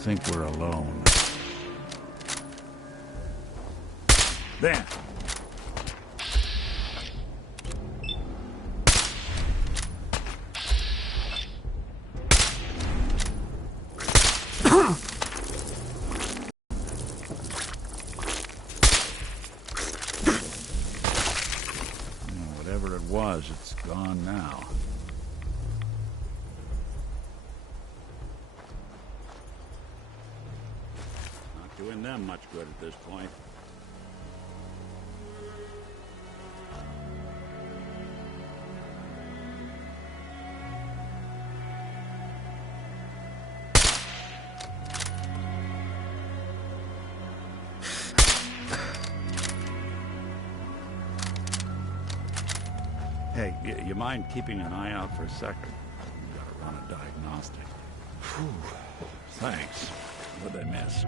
think we're alone. There! Whatever it was, it's gone now. Not doing them much good at this point. Hey, you mind keeping an eye out for a second? We gotta run a diagnostic. Whew. Thanks. What'd I miss?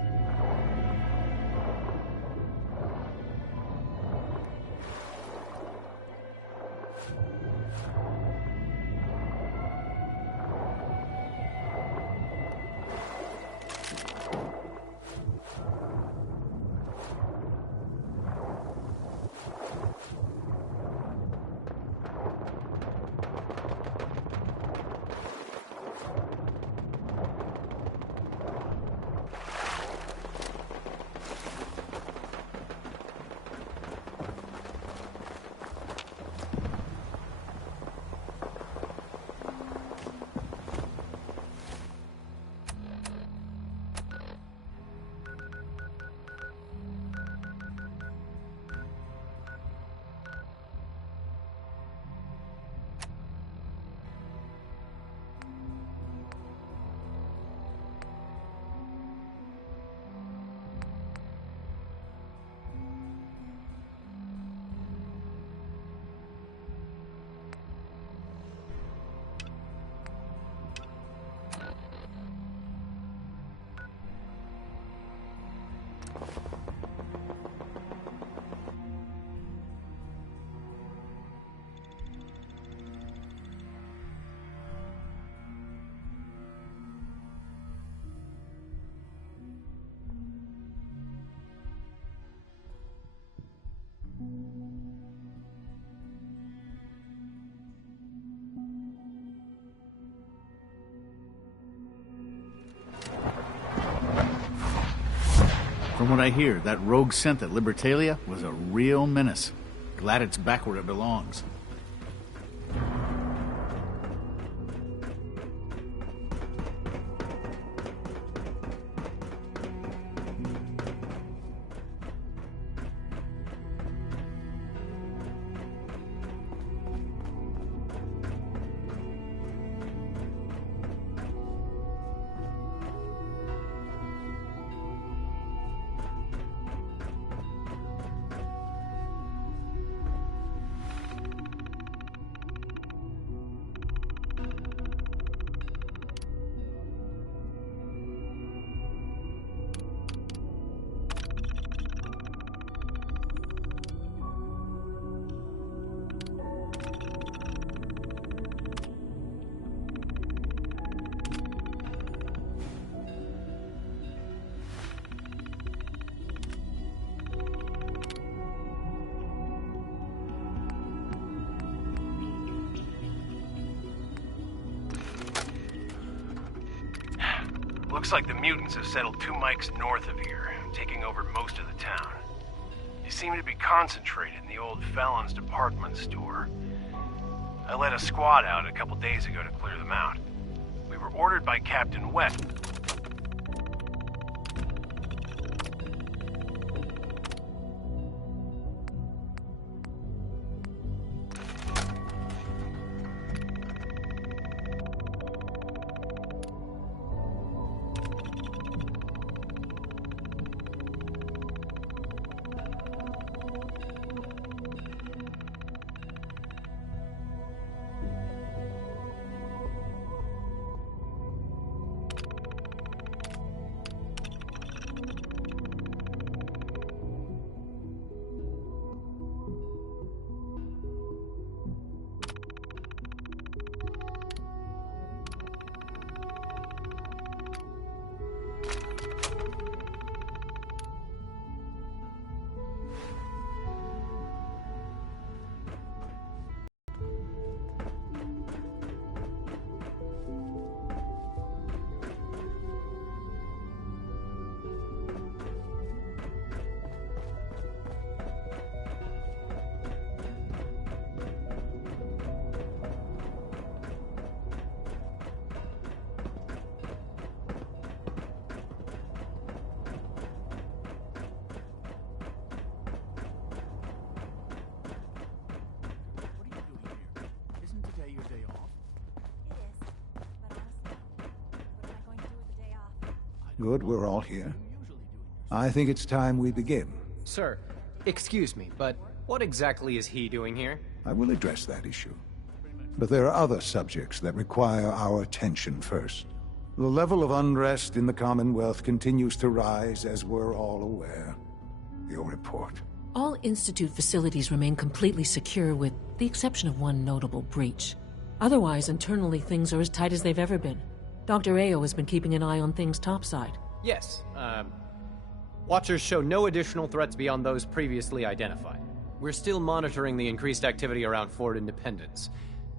From what I hear, that rogue scent at Libertalia was a real menace. Glad it's back where it belongs. Looks like the mutants have settled 2 mics north of here, taking over most of the town. They seem to be concentrated in the old Fallon's department store. I led a squad out a couple days ago to clear them out. We were ordered by Captain West. Good, we're all here. I think it's time we begin. Sir, excuse me, but what exactly is he doing here? I will address that issue. But there are other subjects that require our attention first. The level of unrest in the Commonwealth continues to rise, as we're all aware. Your report. All Institute facilities remain completely secure with the exception of one notable breach. Otherwise, internally things are as tight as they've ever been. Dr. Ayo has been keeping an eye on things topside. Yes, Watchers show no additional threats beyond those previously identified. We're still monitoring the increased activity around Fort Independence,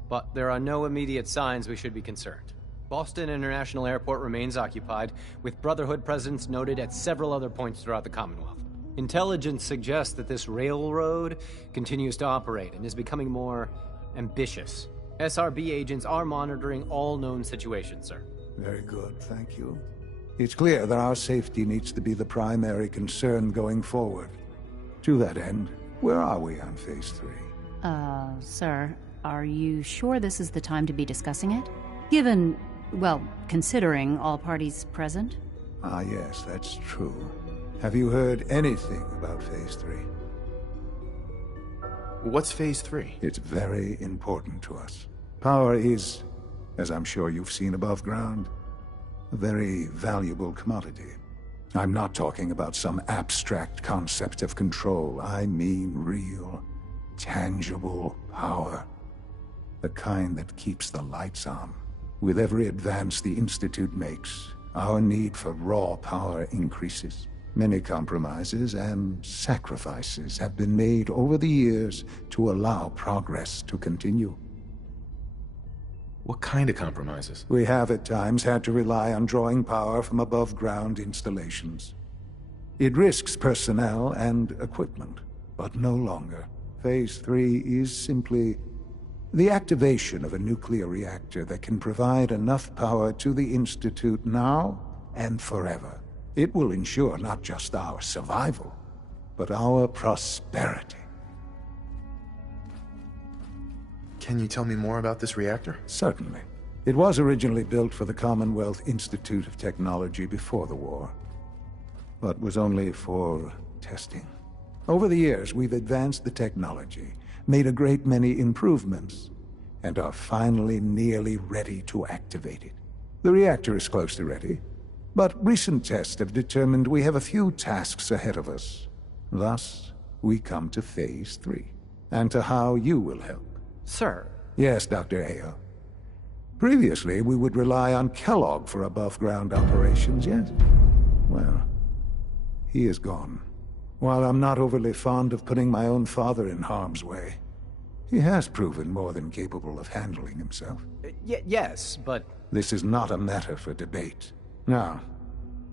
but there are no immediate signs we should be concerned. Boston International Airport remains occupied, with Brotherhood presence noted at several other points throughout the Commonwealth. Intelligence suggests that this railroad continues to operate and is becoming more ambitious. SRB agents are monitoring all known situations, sir. Very good, thank you. It's clear that our safety needs to be the primary concern going forward. To that end, where are we on Phase 3? Sir, are you sure this is the time to be discussing it? Given, well, considering all parties present? Ah, yes, that's true. Have you heard anything about Phase 3? What's Phase 3? It's very important to us. Power is, as I'm sure you've seen above ground, a very valuable commodity. I'm not talking about some abstract concept of control. I mean real, tangible power. The kind that keeps the lights on. With every advance the Institute makes, our need for raw power increases. Many compromises and sacrifices have been made over the years to allow progress to continue. What kind of compromises? We have at times had to rely on drawing power from above-ground installations. It risks personnel and equipment, but no longer. Phase 3 is simply the activation of a nuclear reactor that can provide enough power to the Institute now and forever. It will ensure not just our survival, but our prosperity. Can you tell me more about this reactor? Certainly. It was originally built for the Commonwealth Institute of Technology before the war, but was only for testing. Over the years, we've advanced the technology, made a great many improvements, and are finally nearly ready to activate it. The reactor is close to ready, but recent tests have determined we have a few tasks ahead of us. Thus, we come to Phase 3, and to how you will help. Sir. Yes, Dr. Ayo. Previously, we would rely on Kellogg for above-ground operations, yes? Well, he is gone. While I'm not overly fond of putting my own father in harm's way, he has proven more than capable of handling himself. Yes, but... This is not a matter for debate. Now,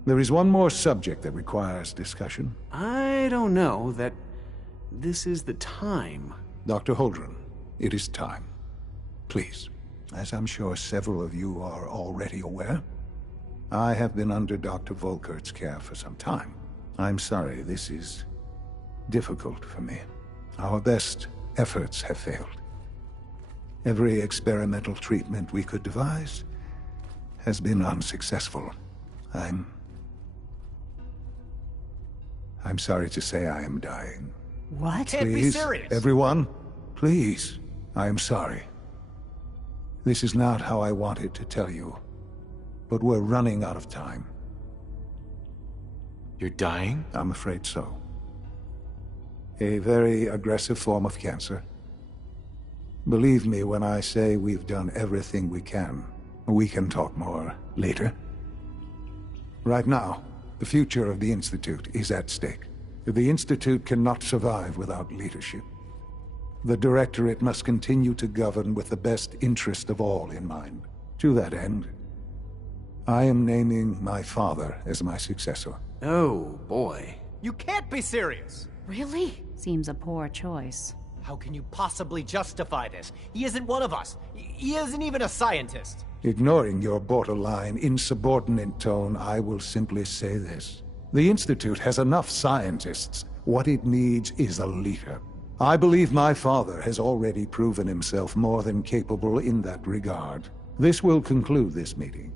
there is one more subject that requires discussion. I don't know that this is the time. Dr. Holdren, it is time. Please, as I'm sure several of you are already aware, I have been under Dr. Volkert's care for some time. I'm sorry, this is difficult for me. Our best efforts have failed. Every experimental treatment we could devise has been unsuccessful. I'm sorry to say I am dying. What? Can't be serious. Everyone, please. I am sorry. This is not how I wanted to tell you, but we're running out of time. You're dying? I'm afraid so. A very aggressive form of cancer. Believe me when I say we've done everything we can. We can talk more later. Right now, the future of the Institute is at stake. The Institute cannot survive without leadership. The Directorate must continue to govern with the best interest of all in mind. To that end, I am naming my father as my successor. Oh, boy. You can't be serious! Really? Seems a poor choice. How can you possibly justify this? He isn't one of us. He isn't even a scientist. Ignoring your borderline, insubordinate tone, I will simply say this. The Institute has enough scientists. What it needs is a leader. I believe my father has already proven himself more than capable in that regard. This will conclude this meeting.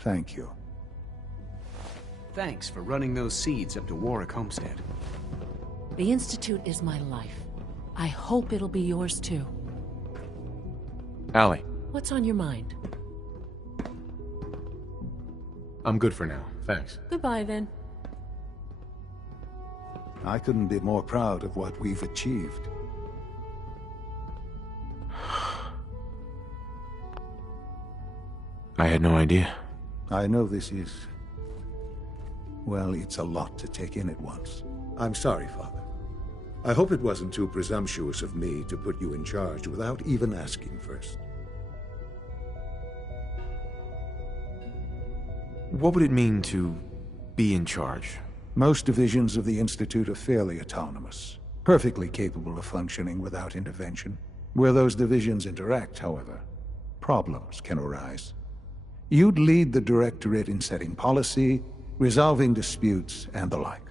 Thank you. Thanks for running those seeds up to Warwick Homestead. The Institute is my life. I hope it'll be yours too. Allie, What's on your mind? I'm good for now. Thanks. Goodbye then. I couldn't be more proud of what we've achieved. I had no idea. I know this is... well, it's a lot to take in at once. I'm sorry, Father. I hope it wasn't too presumptuous of me to put you in charge without even asking first. What would it mean to be in charge? Most divisions of the Institute are fairly autonomous, perfectly capable of functioning without intervention. Where those divisions interact, however, problems can arise. You'd lead the Directorate in setting policy, resolving disputes, and the like.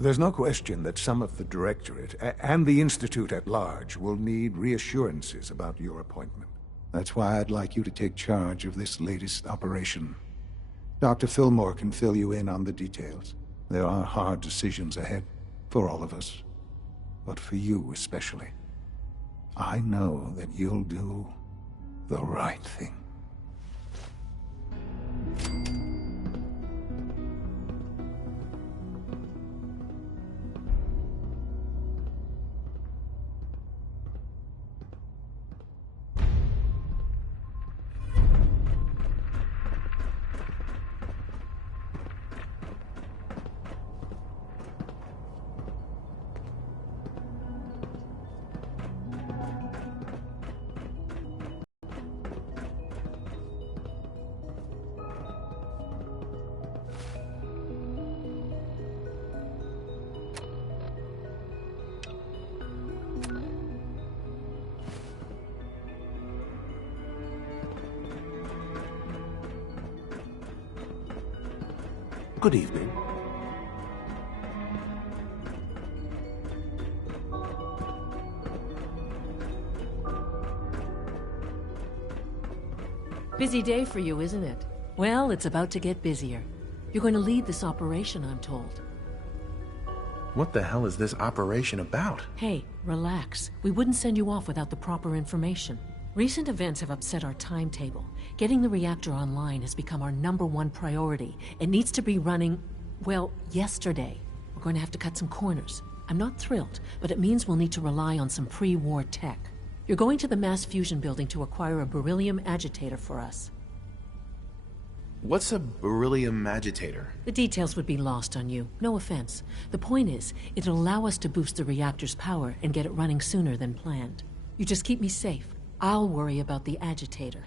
There's no question that some of the Directorate, and the Institute at large, will need reassurances about your appointment. That's why I'd like you to take charge of this latest operation. Dr. Fillmore can fill you in on the details. There are hard decisions ahead, for all of us. But for you especially. I know that you'll do the right thing. Good evening. Busy day for you, isn't it? Well, it's about to get busier. You're going to lead this operation, I'm told. What the hell is this operation about? Hey, relax. We wouldn't send you off without the proper information. Recent events have upset our timetable. Getting the reactor online has become our #1 priority. It needs to be running, well, yesterday. We're going to have to cut some corners. I'm not thrilled, but it means we'll need to rely on some pre-war tech. You're going to the mass fusion building to acquire a beryllium agitator for us. What's a beryllium agitator? The details would be lost on you. No offense. The point is, it'll allow us to boost the reactor's power and get it running sooner than planned. You just keep me safe. I'll worry about the agitator.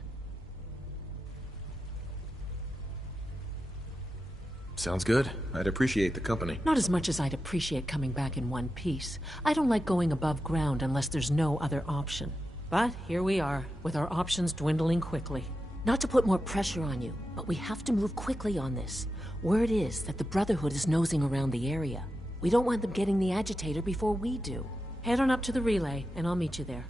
Sounds good. I'd appreciate the company. Not as much as I'd appreciate coming back in one piece. I don't like going above ground unless there's no other option. But here we are, with our options dwindling quickly. Not to put more pressure on you, but we have to move quickly on this. Word is that the Brotherhood is nosing around the area. We don't want them getting the agitator before we do. Head on up to the relay, and I'll meet you there.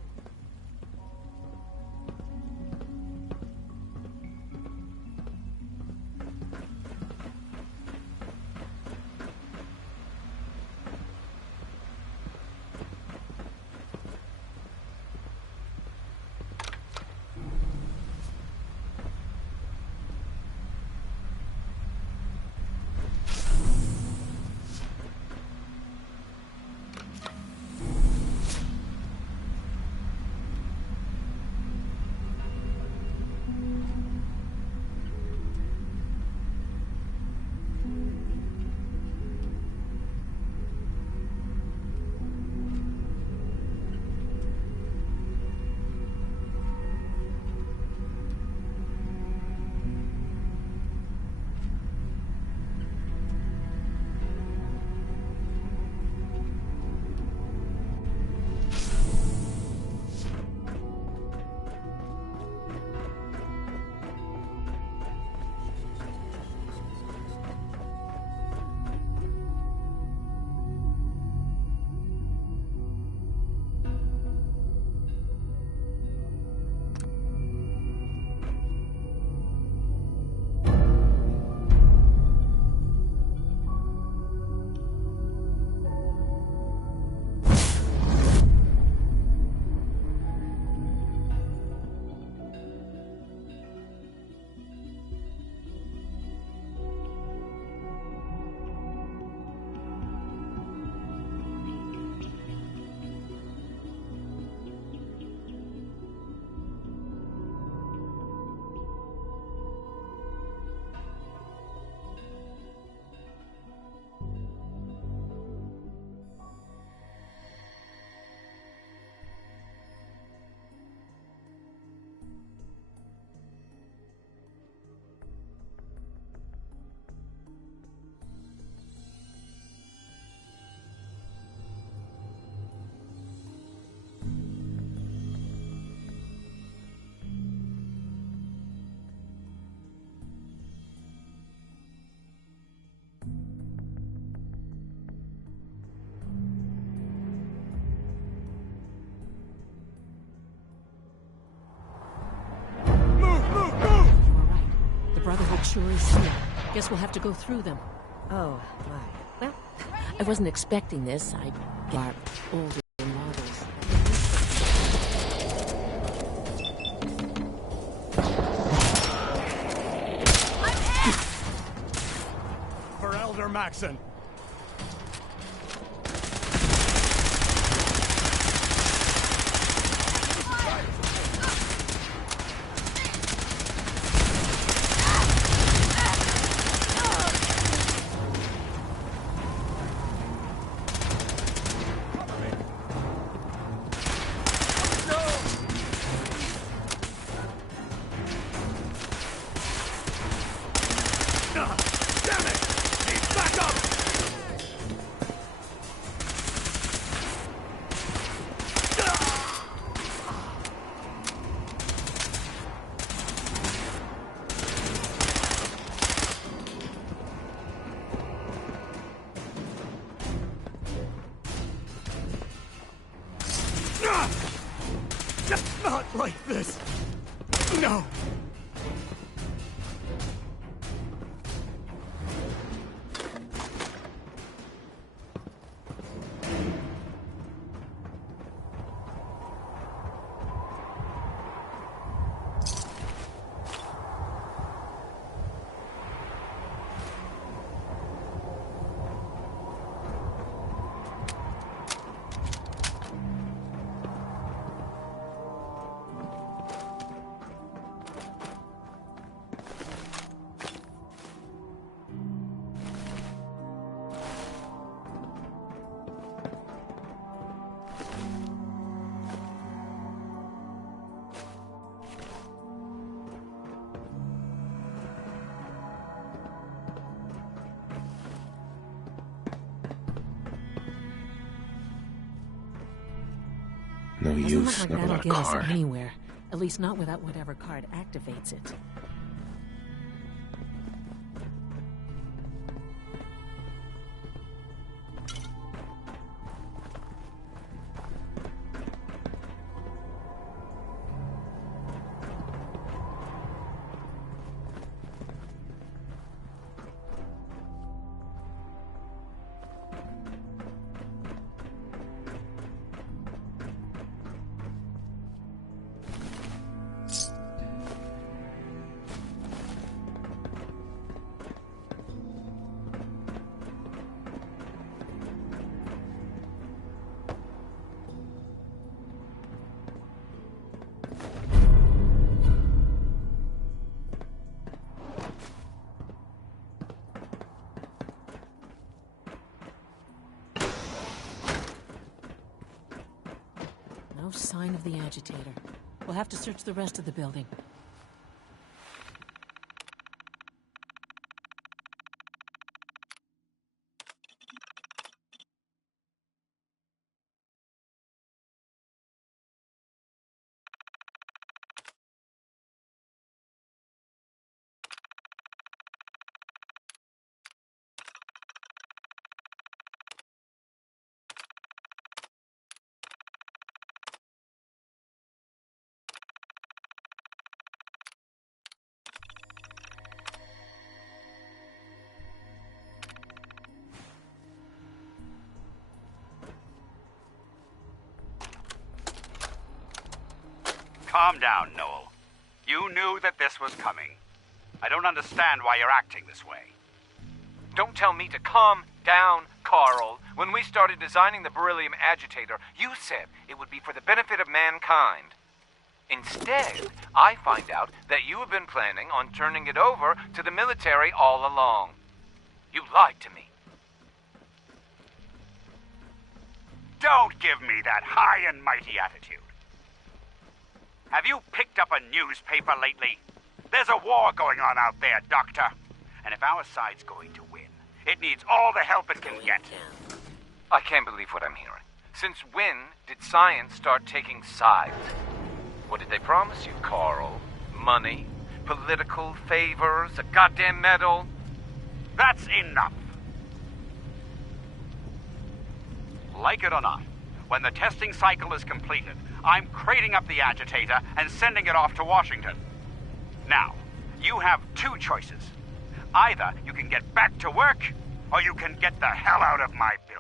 sure is here. Guess we'll have to go through them. Oh, my. Well, I wasn't expecting this. I got older models. For Elder Maxon. Not like this. No. No Doesn't use, look like not that'll without a get us card. anywhere. At least not without whatever card activates it. No sign of the agitator. We'll have to search the rest of the building. Calm down, Noel. You knew that this was coming. I don't understand why you're acting this way. Don't tell me to calm down, Carl. When we started designing the beryllium agitator, you said it would be for the benefit of mankind. Instead, I find out that you have been planning on turning it over to the military all along. You lied to me. Don't give me that high and mighty attitude. Have you picked up a newspaper lately? There's a war going on out there, Doctor. And if our side's going to win, it needs all the help it can get. I can't believe what I'm hearing. Since when did science start taking sides? What did they promise you, Carl? Money? Political favors? A goddamn medal? That's enough. Like it or not, when the testing cycle is completed, I'm crating up the agitator and sending it off to Washington. Now, you have two choices. Either you can get back to work, or you can get the hell out of my building.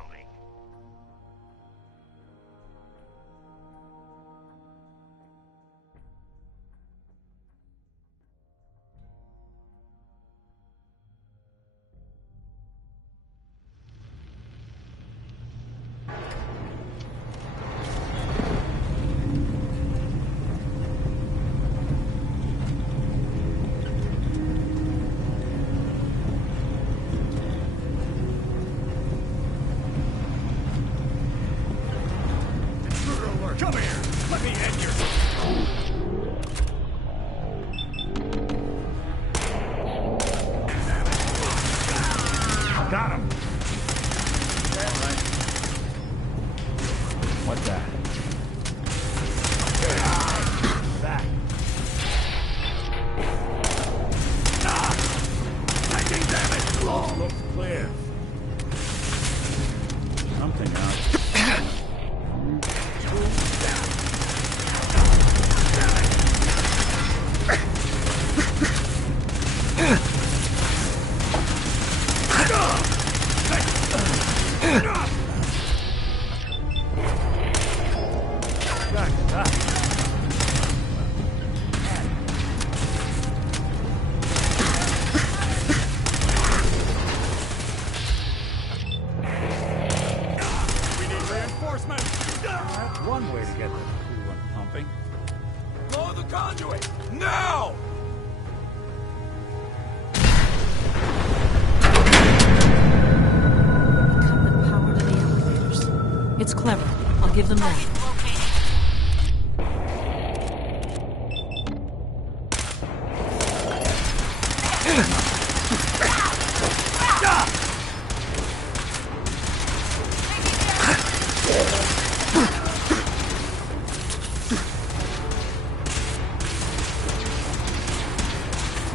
Come here! Let me end your... Got him! What's that? Back. Taking damage! All looks clear. Something out. That's one way to get the coolant pumping. Blow the conduit! Now! Cut the power to the elevators. It's clever. I'll give them that.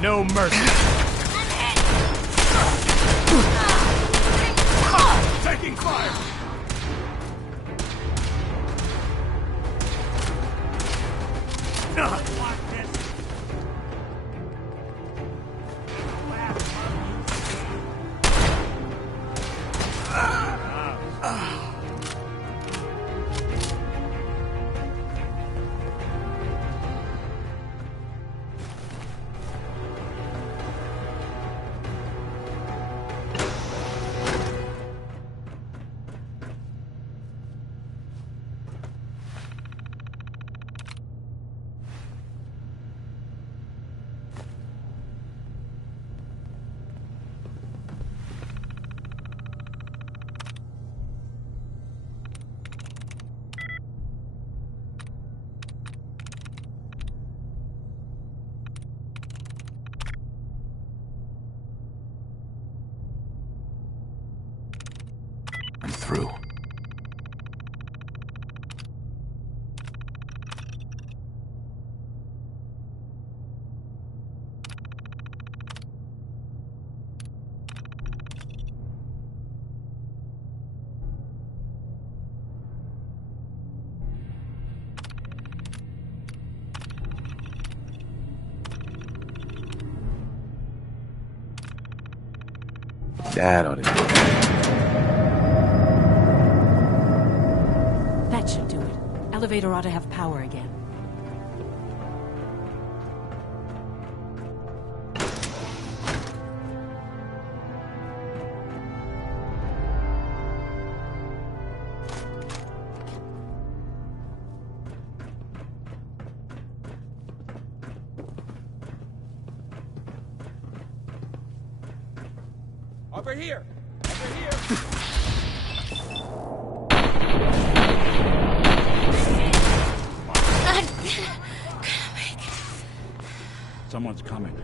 No mercy. Taking fire. Watch this. I'm through. That ought to do it. That should do it. Elevator ought to have power again. Over here! Over here! Someone's coming.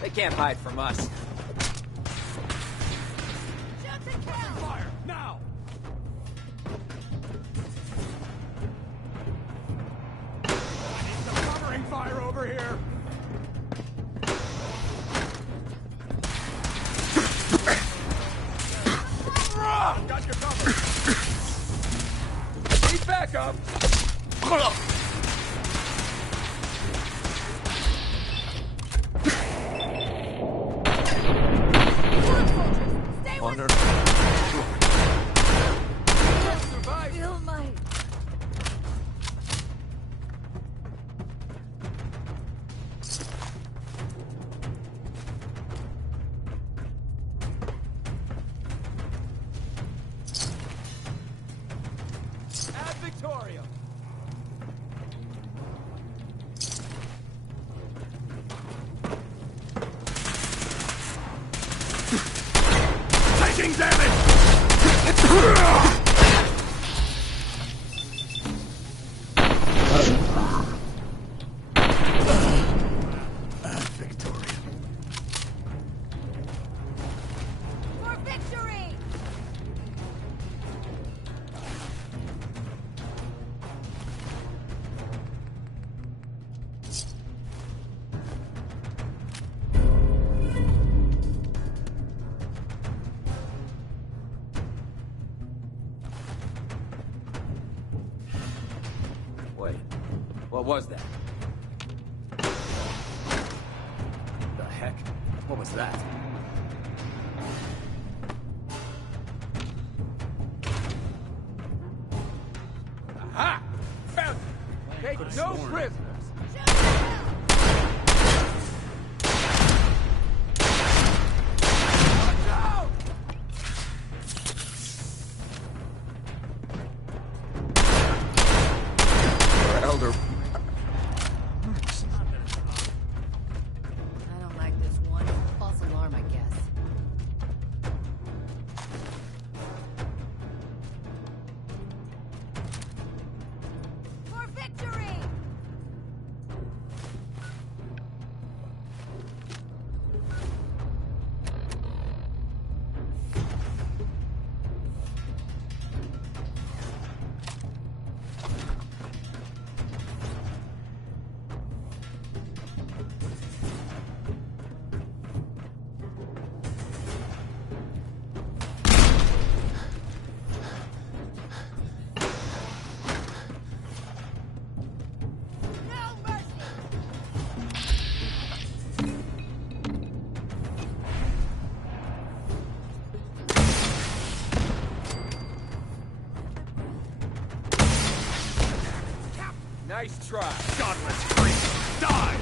They can't hide from us. Fire! Now! I need some covering fire over here! Got your cover! Need backup! honor. Feel my... Ad Victoriam! Taking damage! For victory! Wait, what was that? The heck? What was that? Aha! Found it! Take no prisoners! Elder. I don't like this one. False alarm, I guess. For victory! No mercy! Nice try. Godless freak! Die!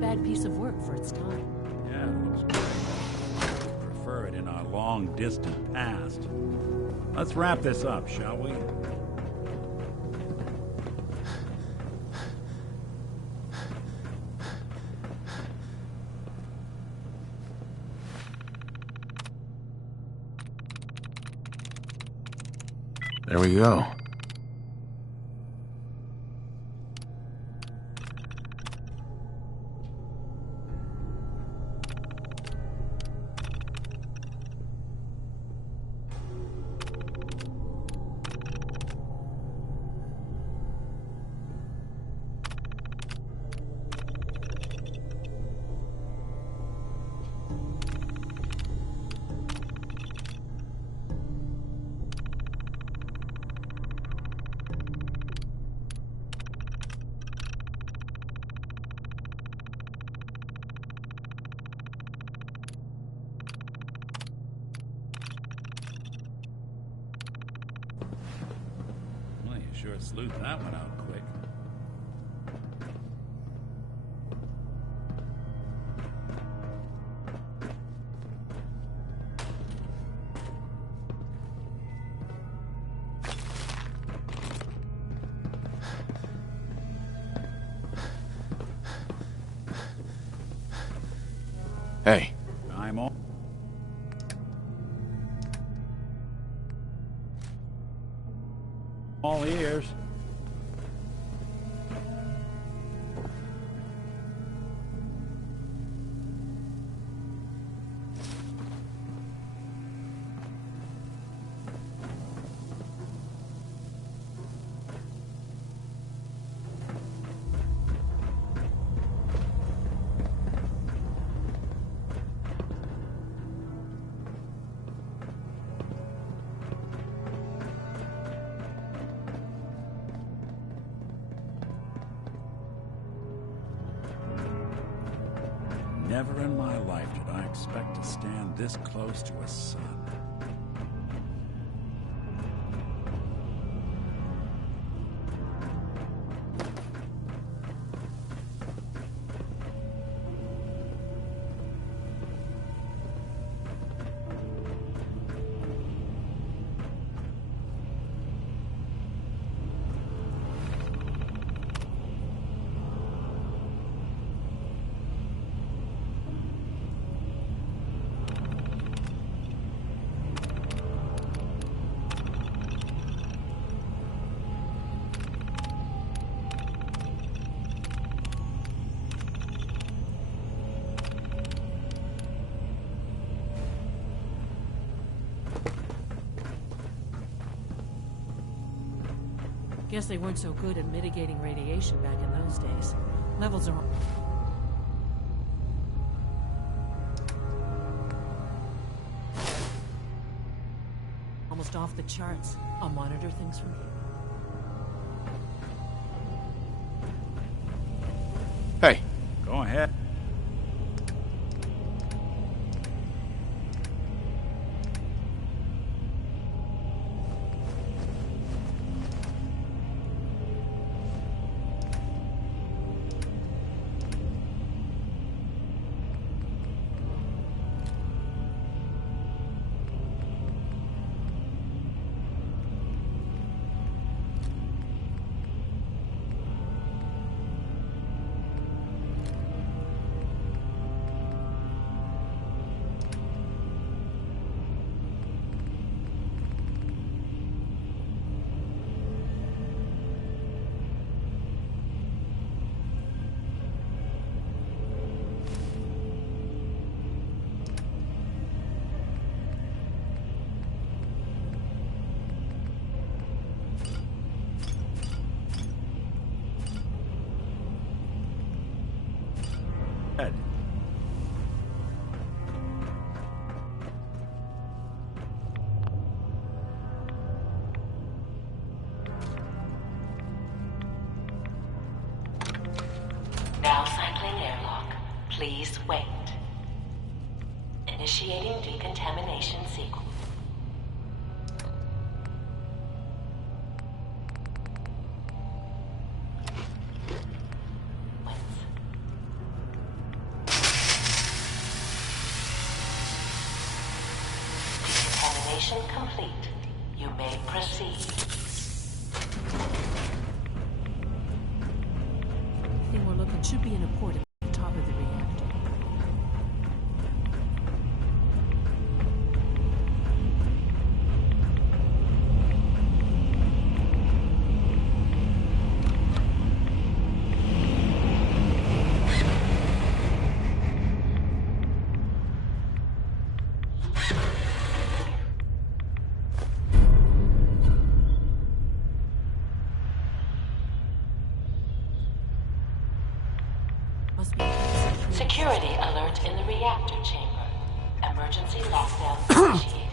bad piece of work for its time. Yeah, it looks great. Prefer it in our long, distant past. Let's wrap this up, shall we? There we go. Sure sleuth that one out quick. Hey. I'm on. All ears. Never in my life did I expect to stand this close to a sun. Guess they weren't so good at mitigating radiation back in those days. Levels are almost off the charts. I'll monitor things from here. Hey. Go ahead. Now cycling airlock. Please wait. Initiating decontamination sequence. Mission complete. You may proceed. Thing we're looking should be in a port at the top of the reactor. Security alert in the reactor chamber. Emergency lockdown initiated.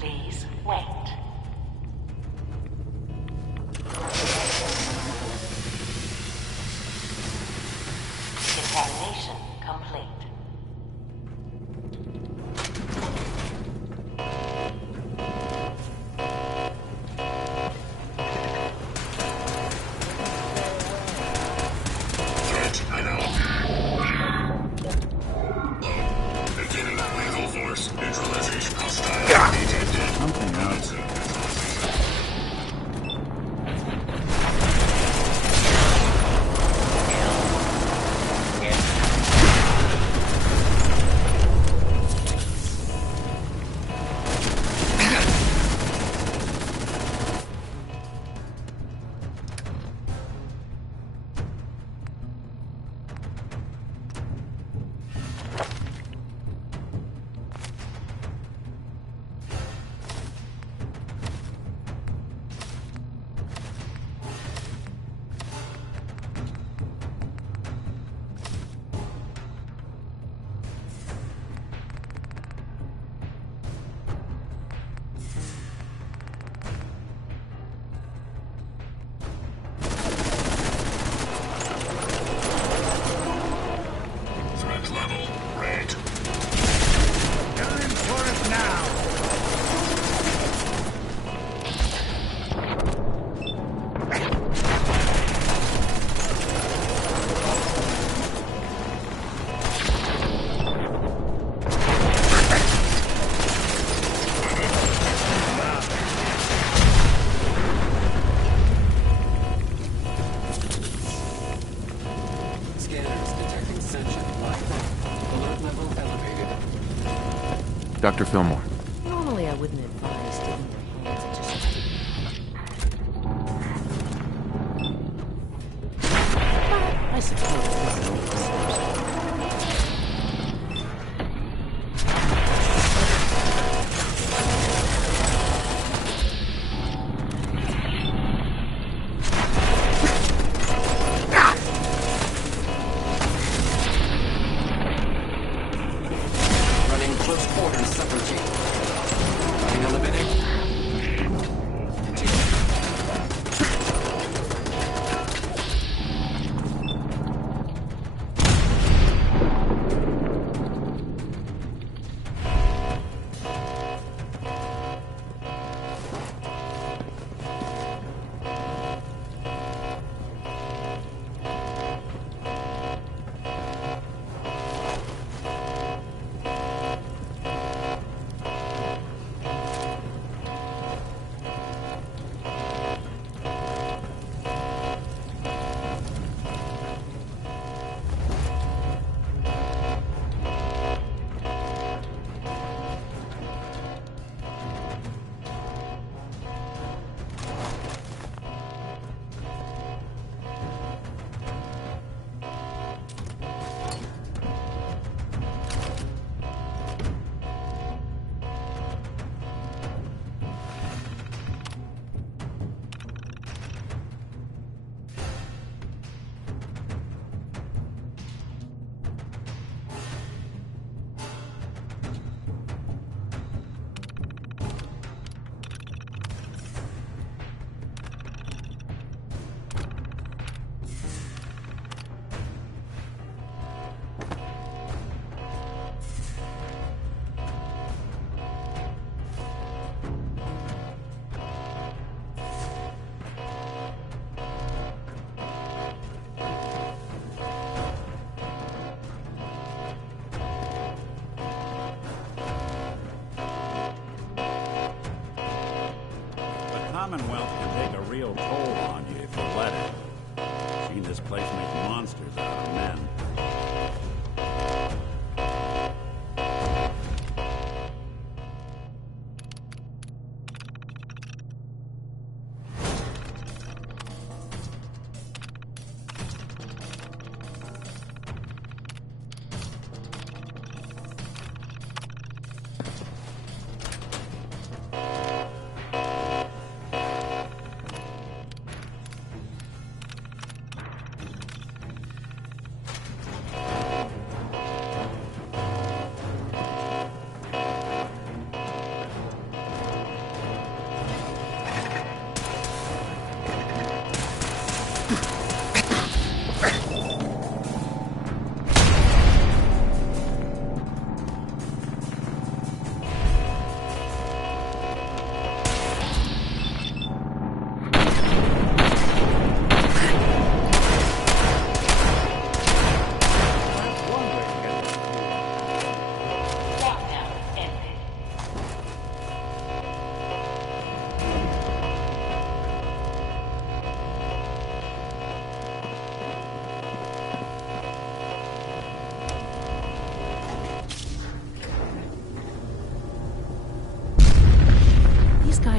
Please wait. Contamination complete. Threat identified. Beginning lethal force neutralization hostile. Detected. Something else. Threat level red. Time for it now! Scanners detecting sentient life. Alert level elevated. Dr. Fillmore. Normally I wouldn't advise taking your hands into something. But I suppose this is the Running close quarters subroutine. Running eliminating. Commonwealth can take a real toll on you if you let it. Seen this place make monsters out of men.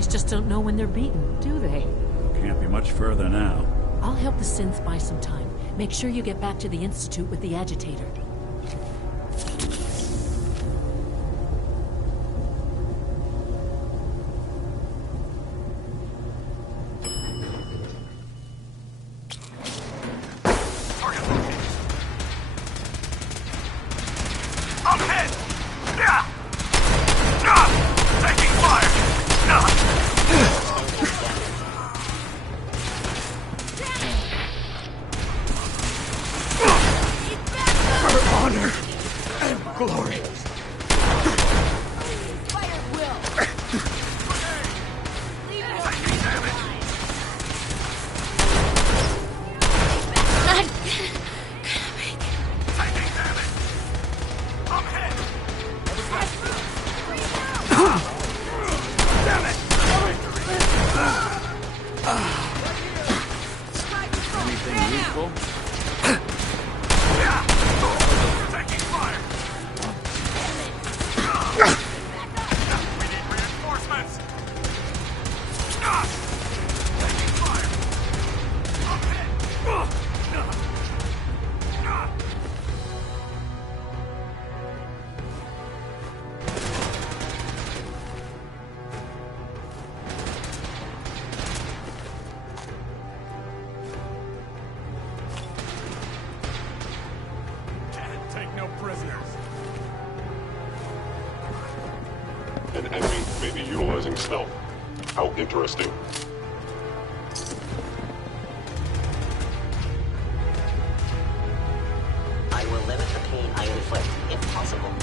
Just don't know when they're beaten, do they? Can't be much further now. I'll help the synths buy some time. Make sure you get back to the Institute with the agitator. An enemy may be utilizing stealth. How interesting. I will limit the pain I inflict, if possible.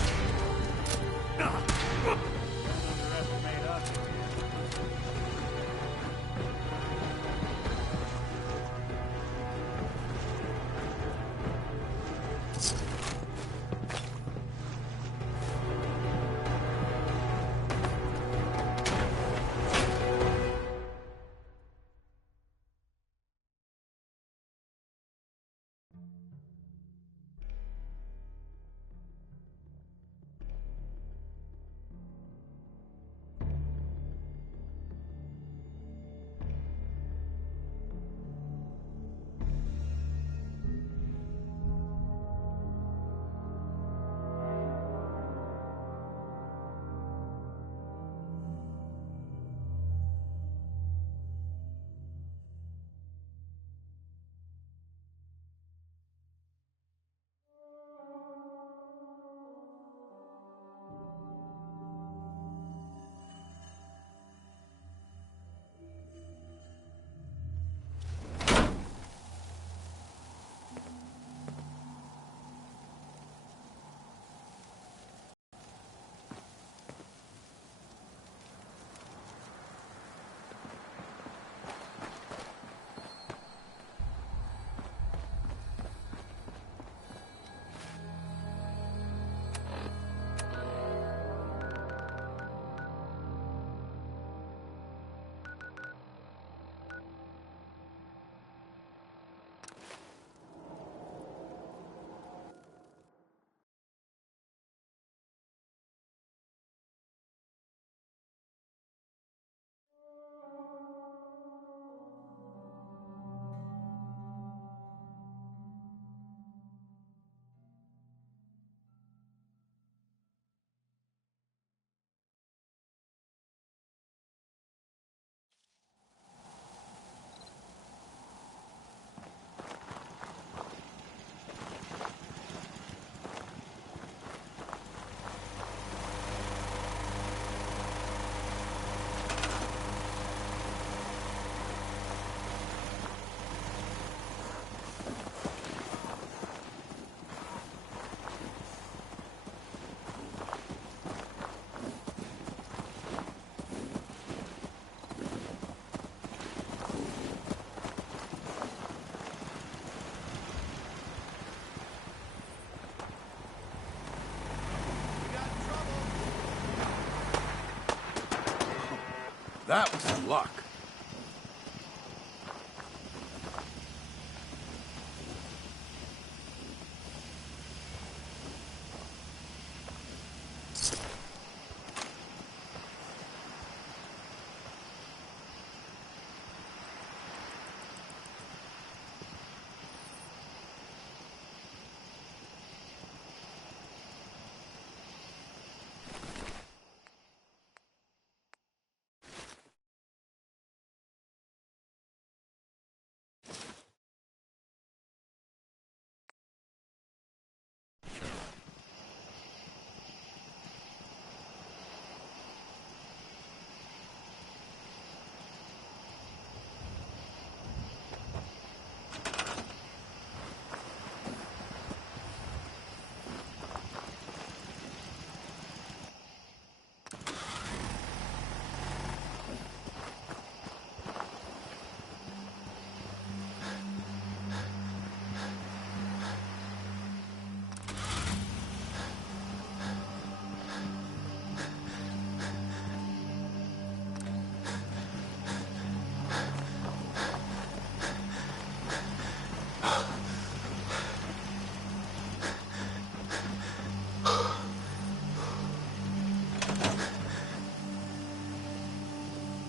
That was some luck.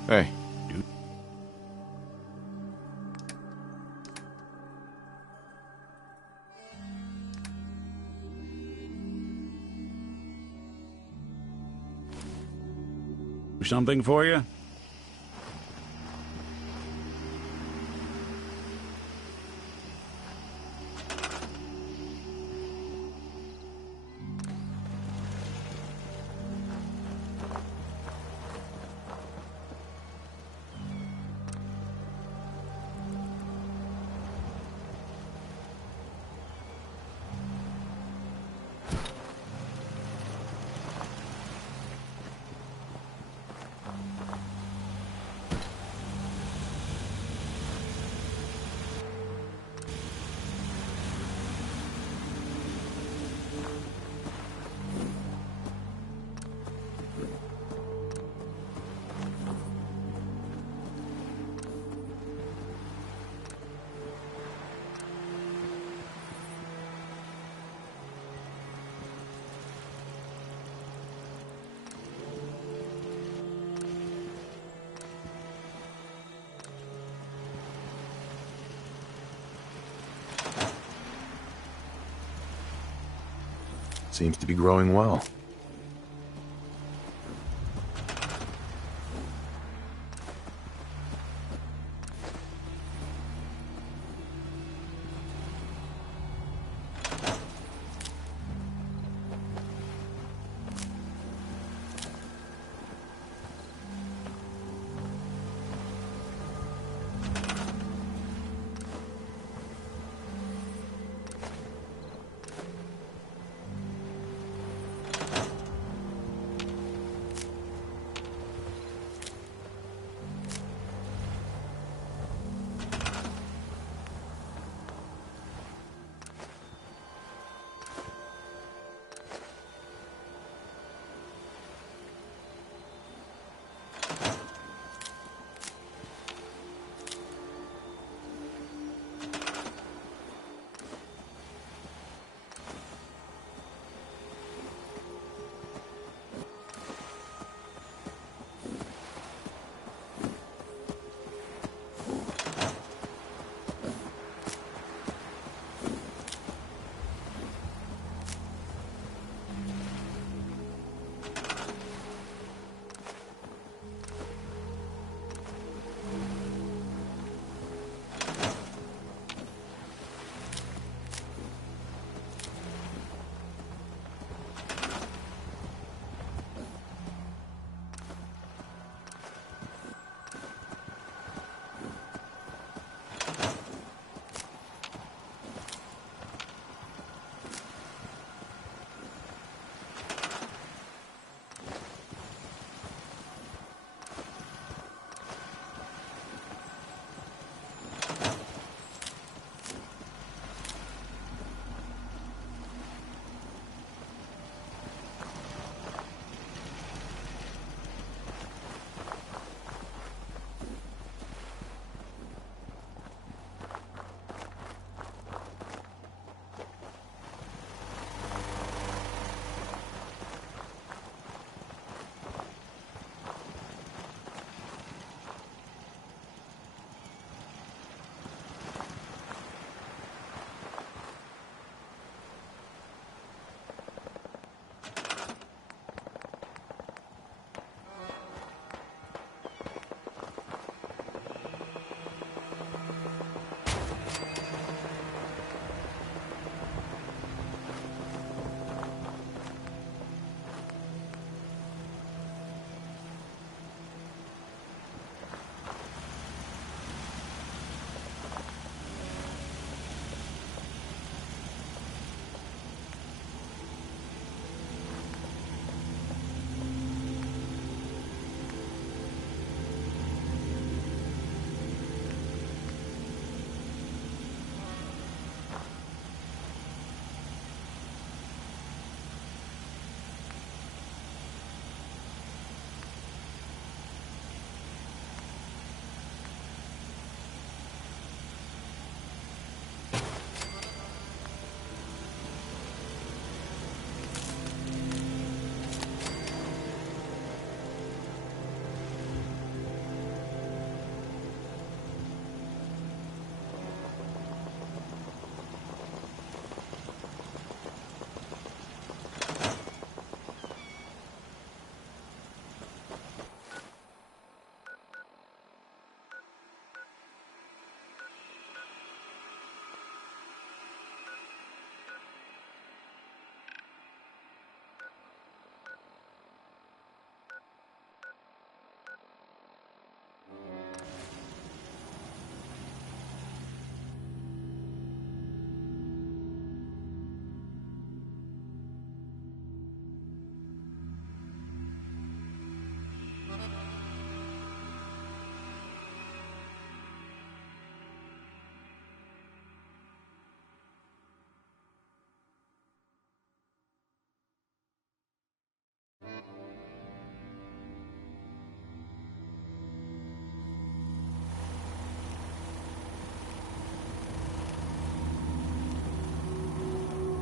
Hey, dude. Something for you? Seems to be growing well.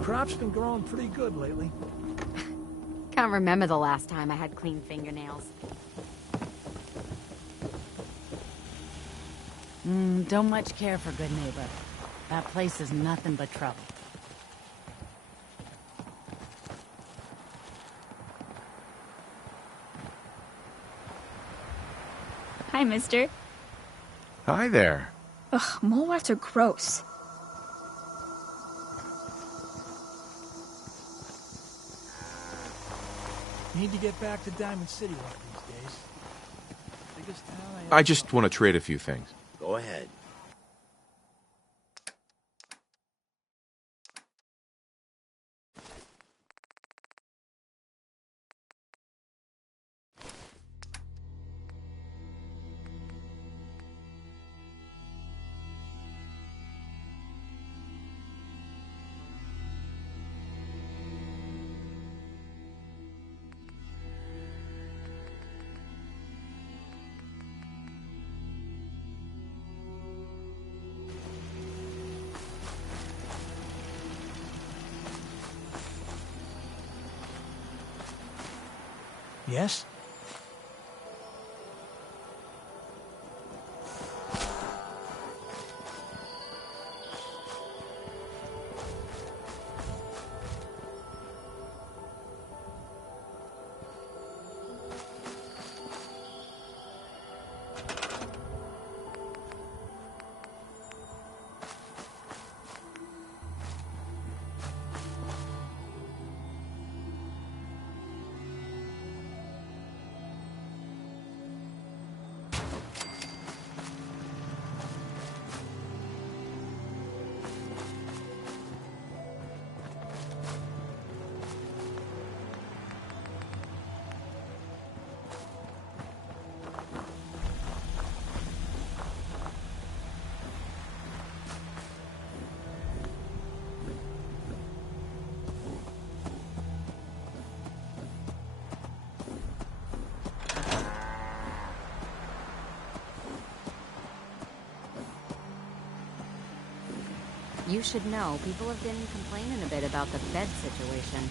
crop's been growing pretty good lately. Can't remember the last time I had clean fingernails. Don't much care for good neighbor. That place is nothing but trouble. Hi, mister. Hi there. Ugh, mole rats are gross. Need to get back to Diamond City one of these days. Biggest town I just want to trade a few things. Go ahead. Yes? You should know, people have been complaining a bit about the bed situation.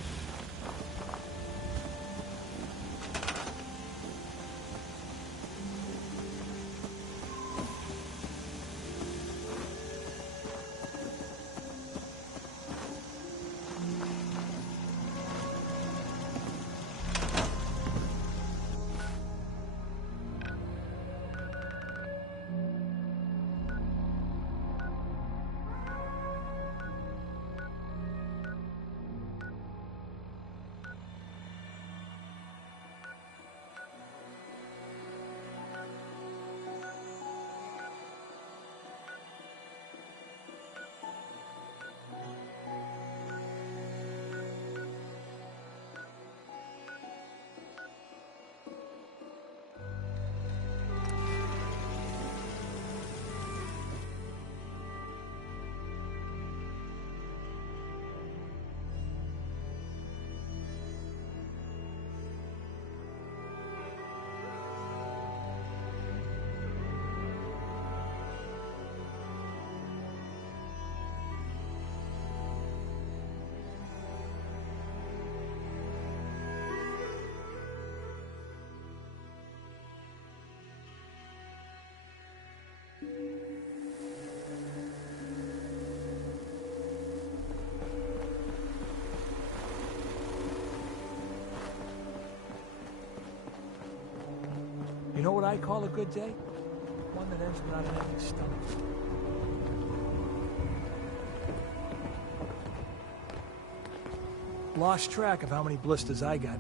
You know what I call a good day? One that ends without an empty stomach. Lost track of how many blisters I got.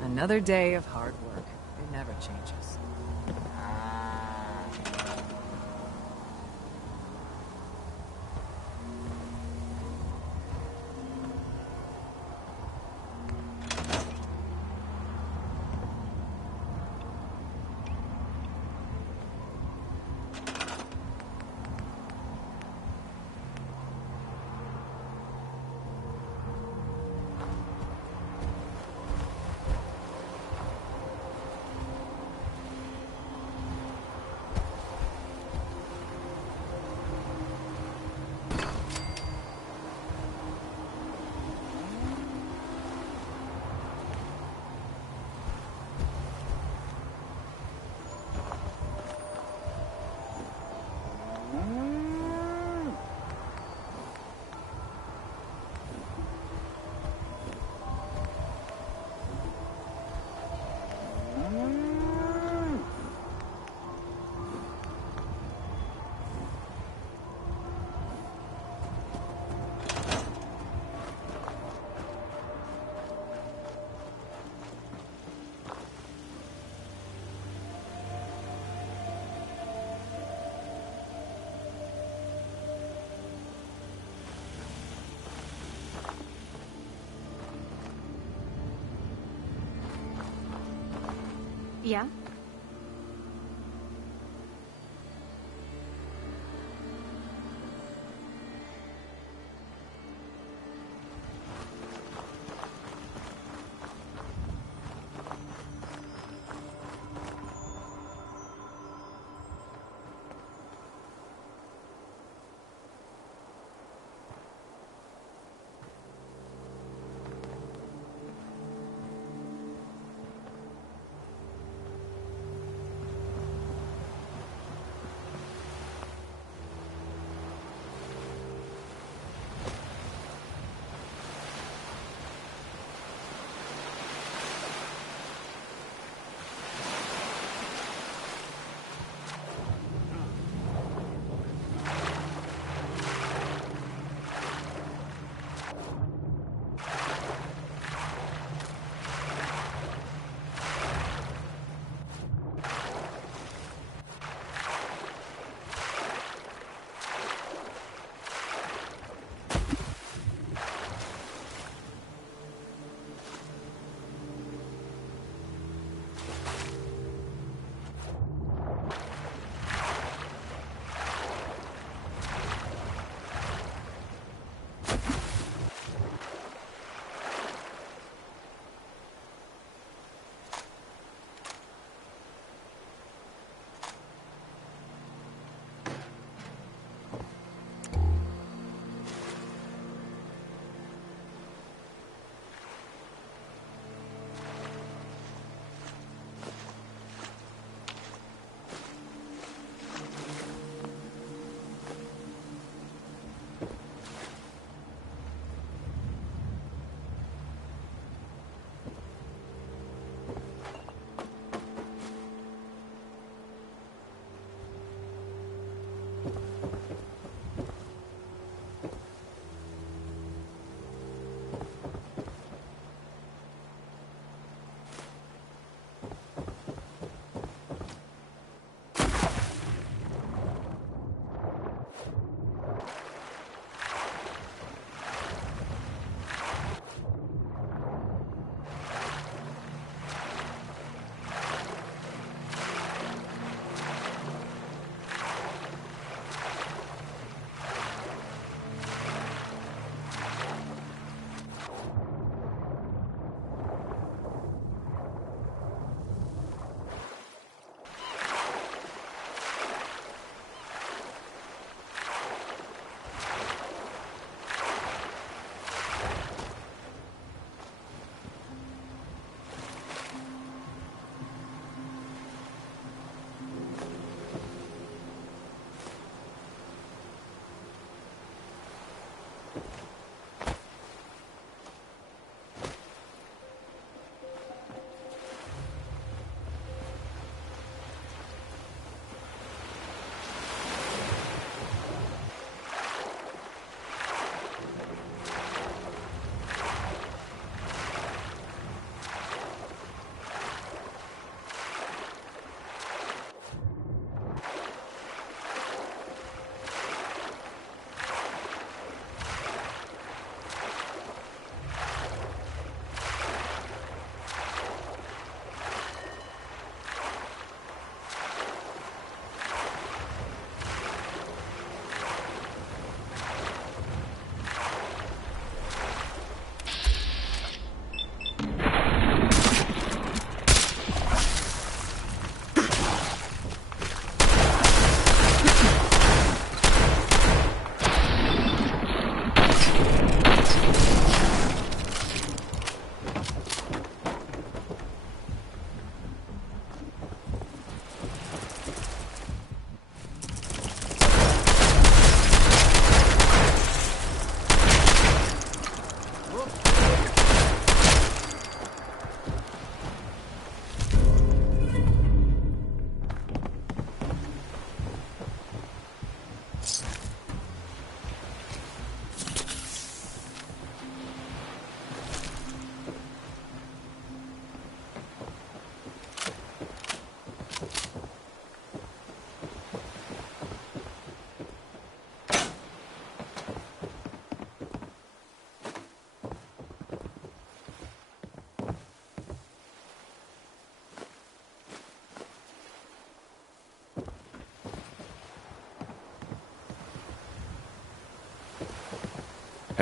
Another day of hard work. It never changes. Yeah?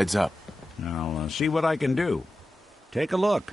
Heads up. I'll see what I can do. Take a look.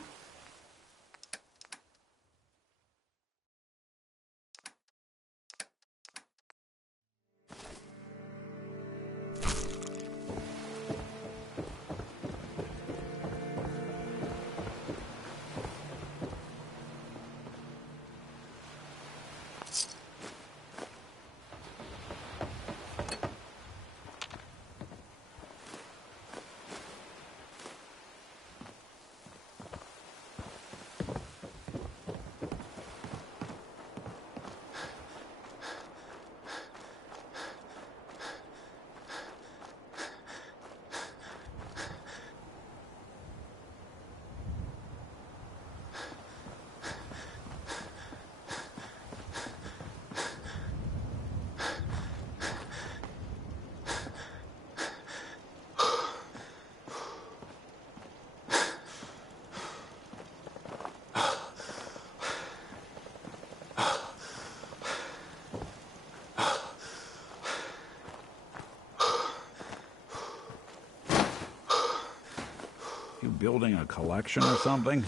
You building a collection or something?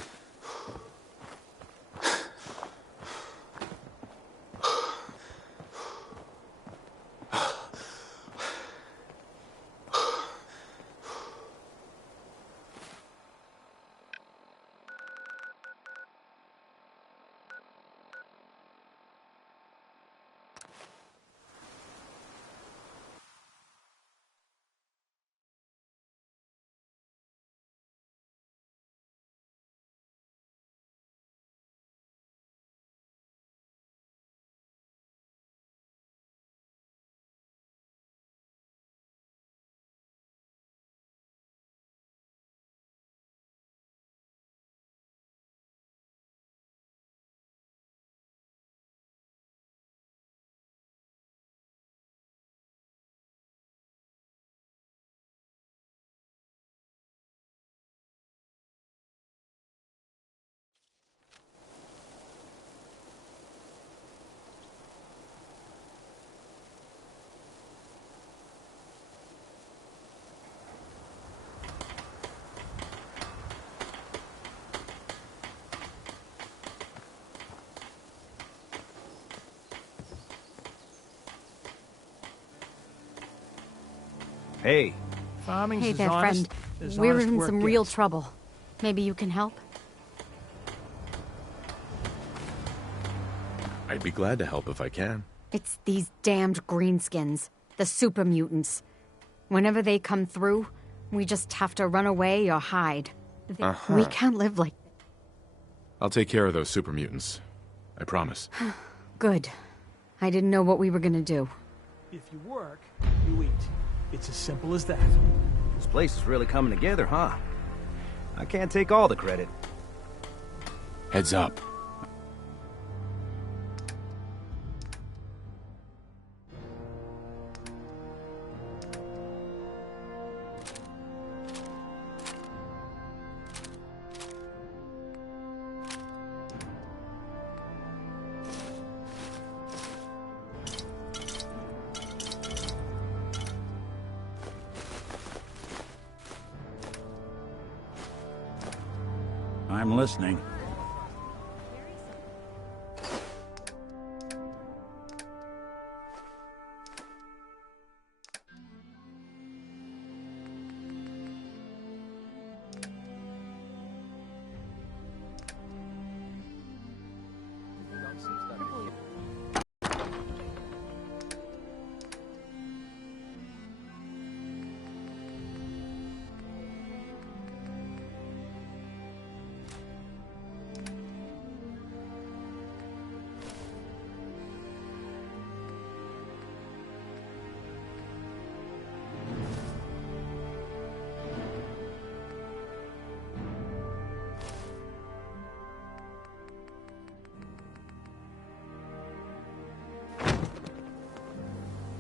Hey. Farming's Hey as there, honest friend. as We're honest in work some real gets. trouble. Maybe you can help? I'd be glad to help if I can. It's these damned greenskins. The super mutants. Whenever they come through, we just have to run away or hide. We can't live like... I'll take care of those super mutants. I promise. Good. I didn't know what we were gonna do. If you work, you eat. It's as simple as that. This place is really coming together, huh? I can't take all the credit. Heads up. I'm listening.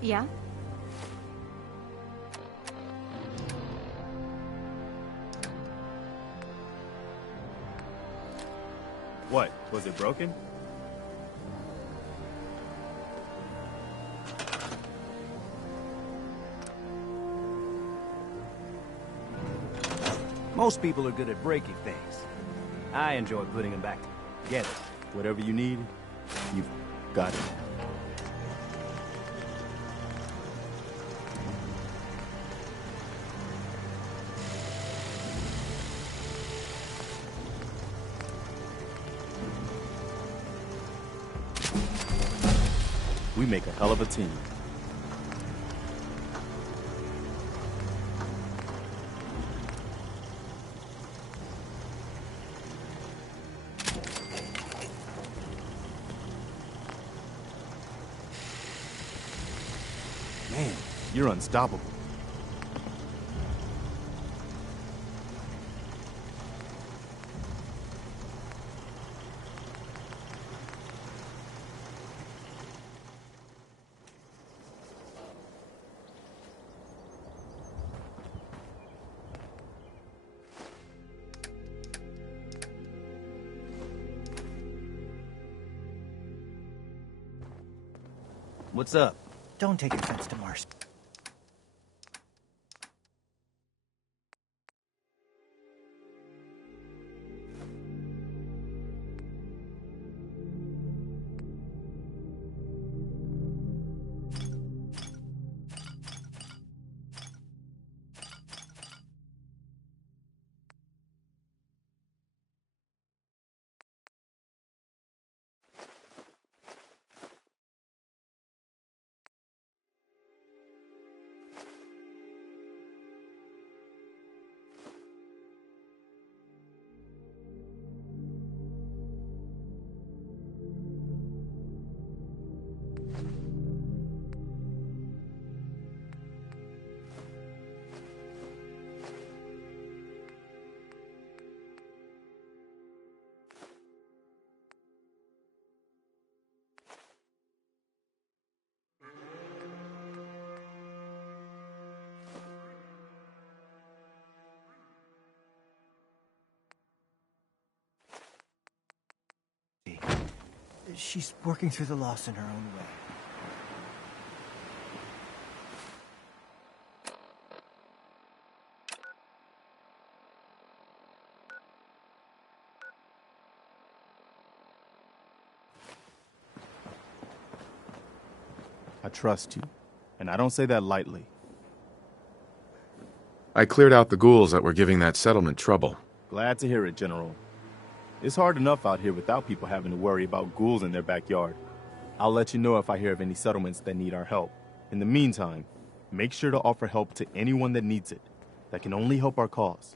Yeah? What? Was it broken? Most people are good at breaking things. I enjoy putting them back together. Whatever you need, you've got it. We make a hell of a team. Man, you're unstoppable. What's up? Don't take offense to Mars. She's working through the loss in her own way. I trust you, and I don't say that lightly. I cleared out the ghouls that were giving that settlement trouble. Glad to hear it, General. It's hard enough out here without people having to worry about ghouls in their backyard. I'll let you know if I hear of any settlements that need our help. In the meantime, make sure to offer help to anyone that needs it. That can only help our cause.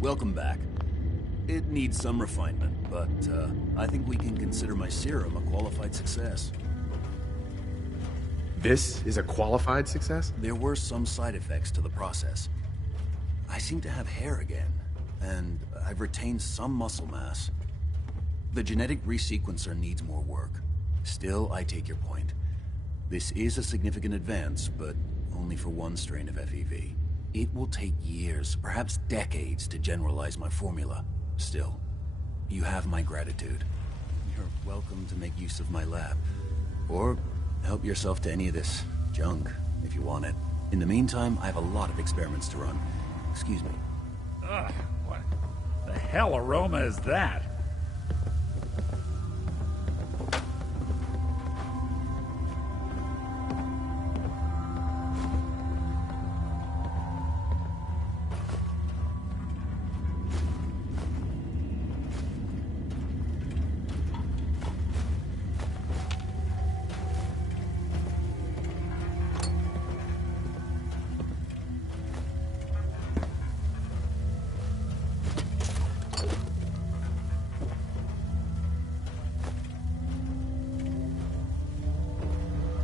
Welcome back. It needs some refinement, but I think we can consider my serum a qualified success. This is a qualified success? There were some side effects to the process. I seem to have hair again, and I've retained some muscle mass. The genetic resequencer needs more work. Still, I take your point. This is a significant advance, but only for one strain of FEV. It will take years, perhaps decades, to generalize my formula. Still, you have my gratitude. You're welcome to make use of my lab. Or help yourself to any of this junk, if you want it. In the meantime, I have a lot of experiments to run. Excuse me. Ugh, what the hell aroma is that?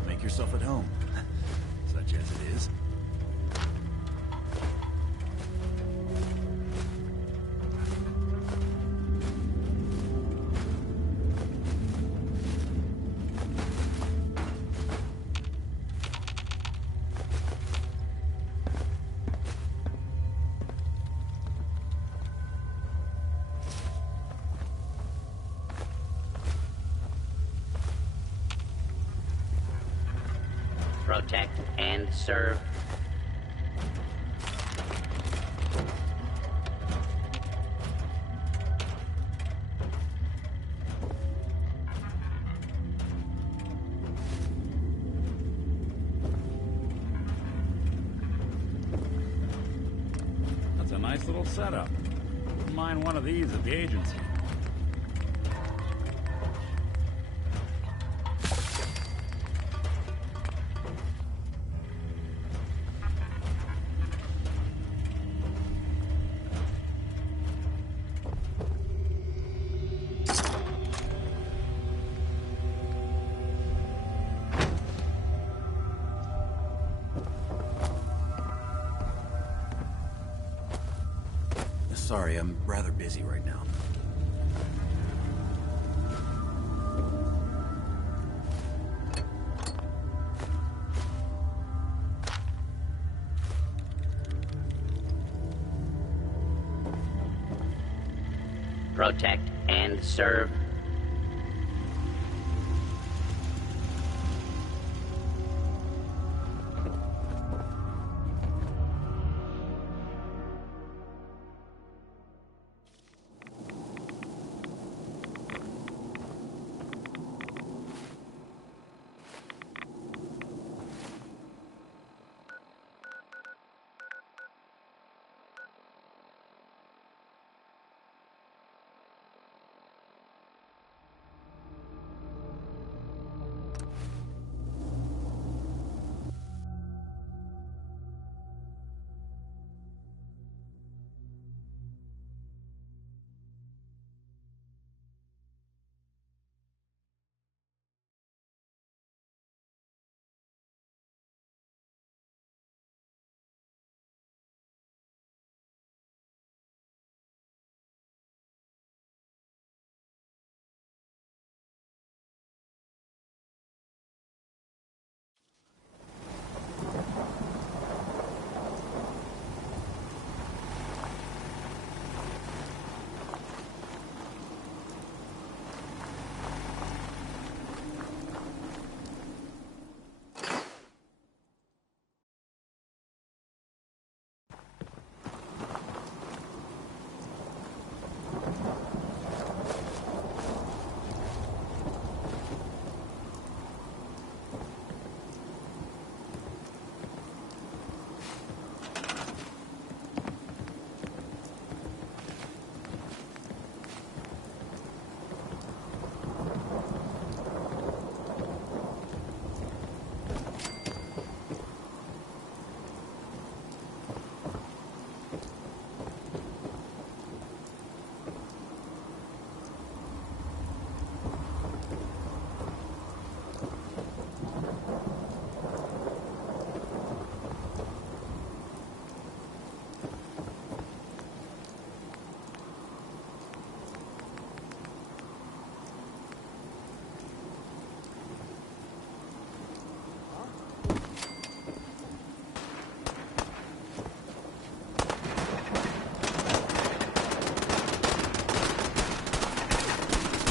Make yourself at home, such as it is. Protect and serve. That's a nice little setup. Wouldn't mind one of these at the agency. Sorry, I'm rather busy right now. Protect and serve.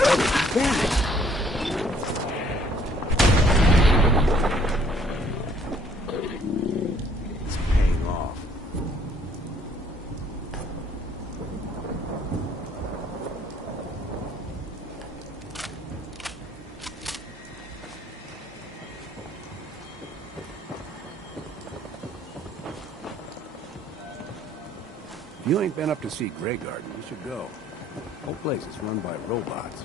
Damn it! It's paying off. If you ain't been up to see Grey Garden, you should go. Whole place is run by robots.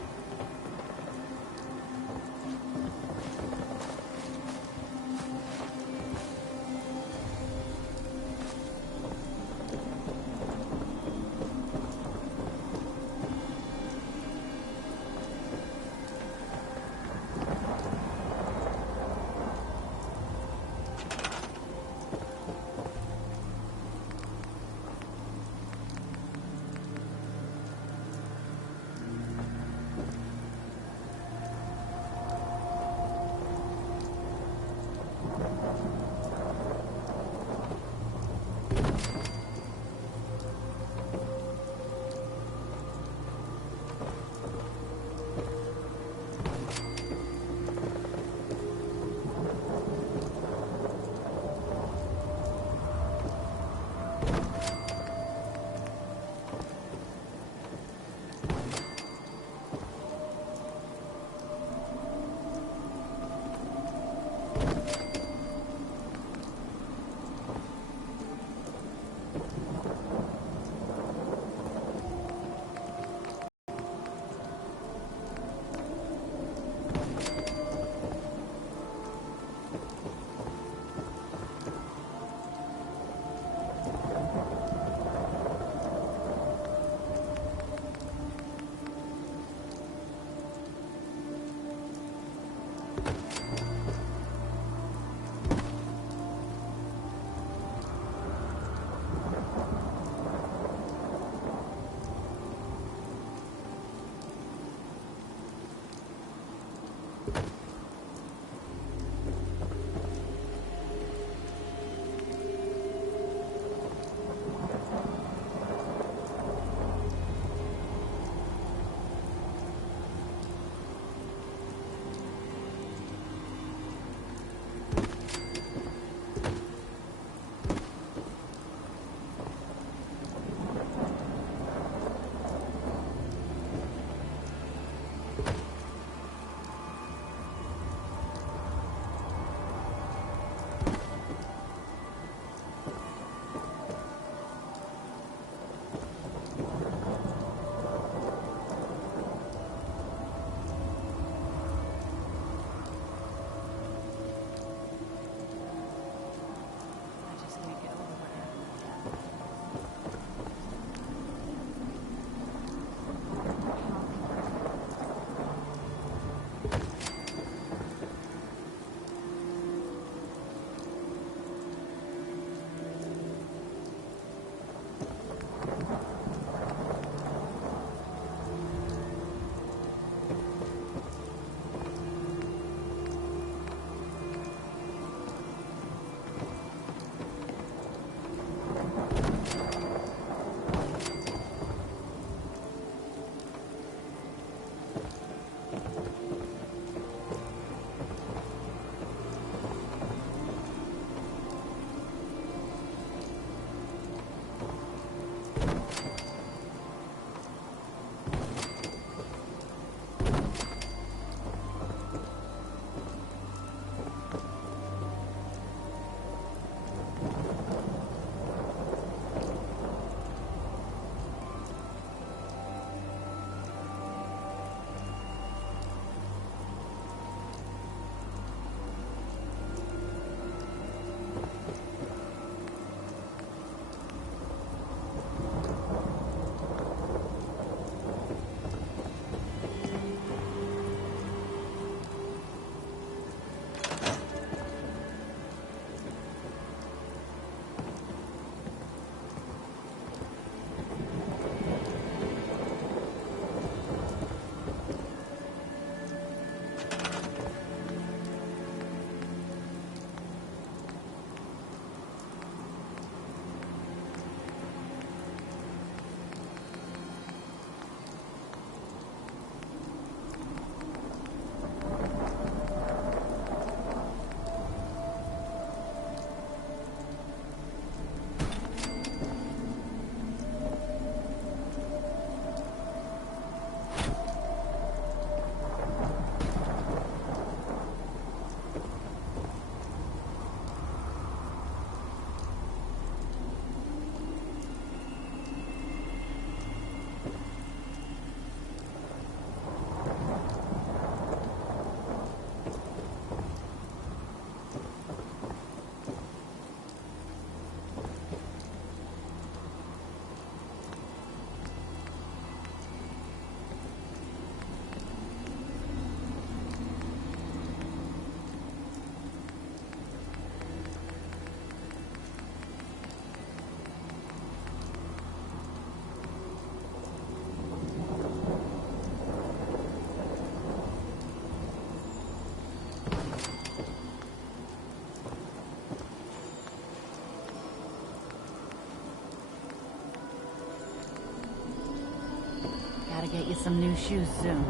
get you some new shoes soon.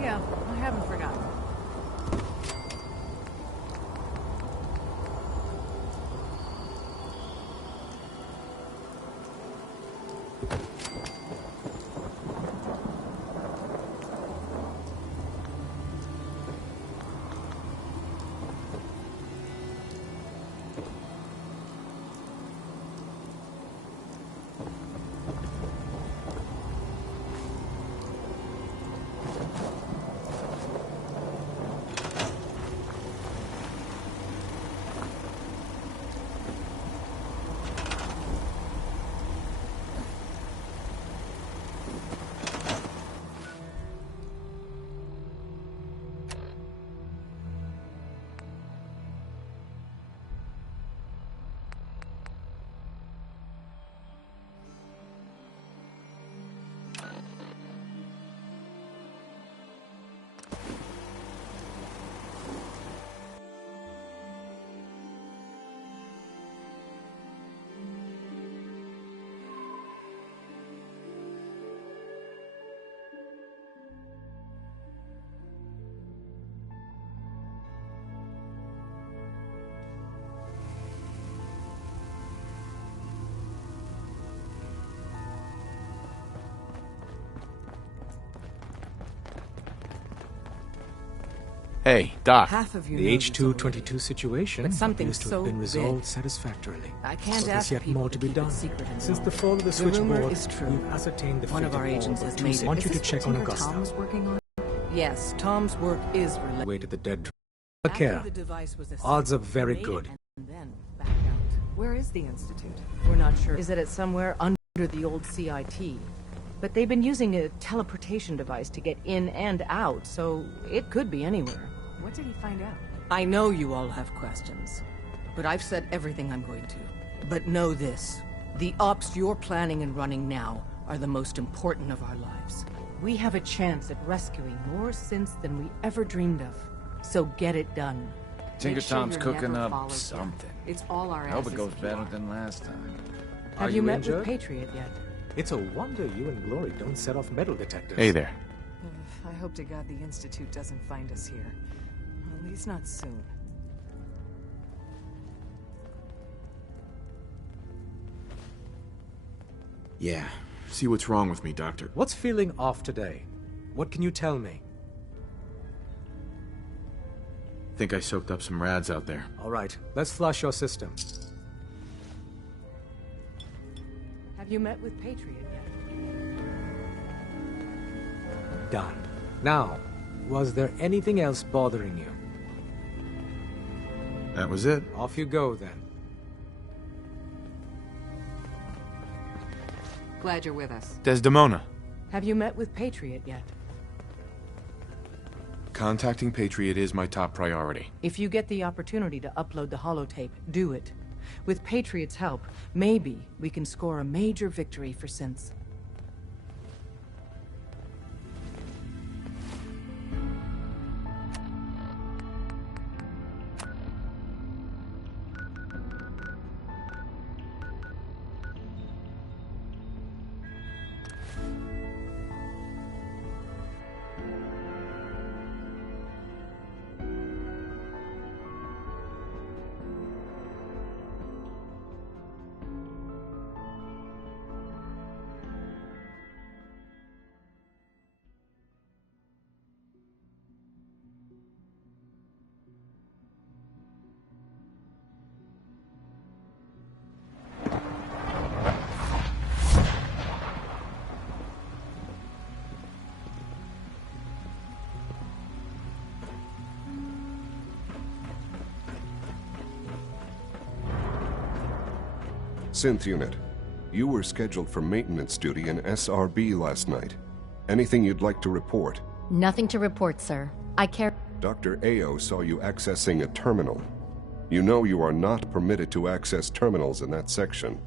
Yeah, I haven't forgotten. Hey, Doc. Half of you The know that's H222 situation but something appears to so have been resolved big. satisfactorily. I can't But there's ask yet people more to be keep done. it secret any Since the longer. fall of the rumor switchboard, is true. we've ascertained the One of fate our all agents but has two made it. want you Is to this check what on Tinker Augusta. Tom's working on? Yes, Tom's work is related. Way to the dead. After Care. the device was Odds are assembled, very made good. And then back out. Where is the Institute? We're not sure. Is it somewhere under the old CIT? But they've been using a teleportation device to get in and out, so it could be anywhere. What did he find out? I know you all have questions, but I've said everything I'm going to. But know this, the ops you're planning and running now are the most important of our lives. We have a chance at rescuing more synths than we ever dreamed of. So get it done. Tinker Make sure Tom's you're cooking never up followed something. here. It's all our I hope it asses goes if you better are. than last time. Have Are you met injured? with Patriot yet? It's a wonder you and Glory don't set off metal detectors. Hey there. I hope to God the Institute doesn't find us here. At least not soon. Yeah. See what's wrong with me, Doctor. What's feeling off today? What can you tell me? Think I soaked up some rads out there. All right, let's flush your system. Have you met with Patriot yet? Done. Now, was there anything else bothering you? That was it. Off you go, then. Glad you're with us. Desdemona. Have you met with Patriot yet? Contacting Patriot is my top priority. If you get the opportunity to upload the holotape, do it. With Patriot's help, maybe we can score a major victory for synths. Synth Unit, you were scheduled for maintenance duty in SRB last night. Anything you'd like to report? Nothing to report, sir. I care. Dr. Ao saw you accessing a terminal. You know you are not permitted to access terminals in that section.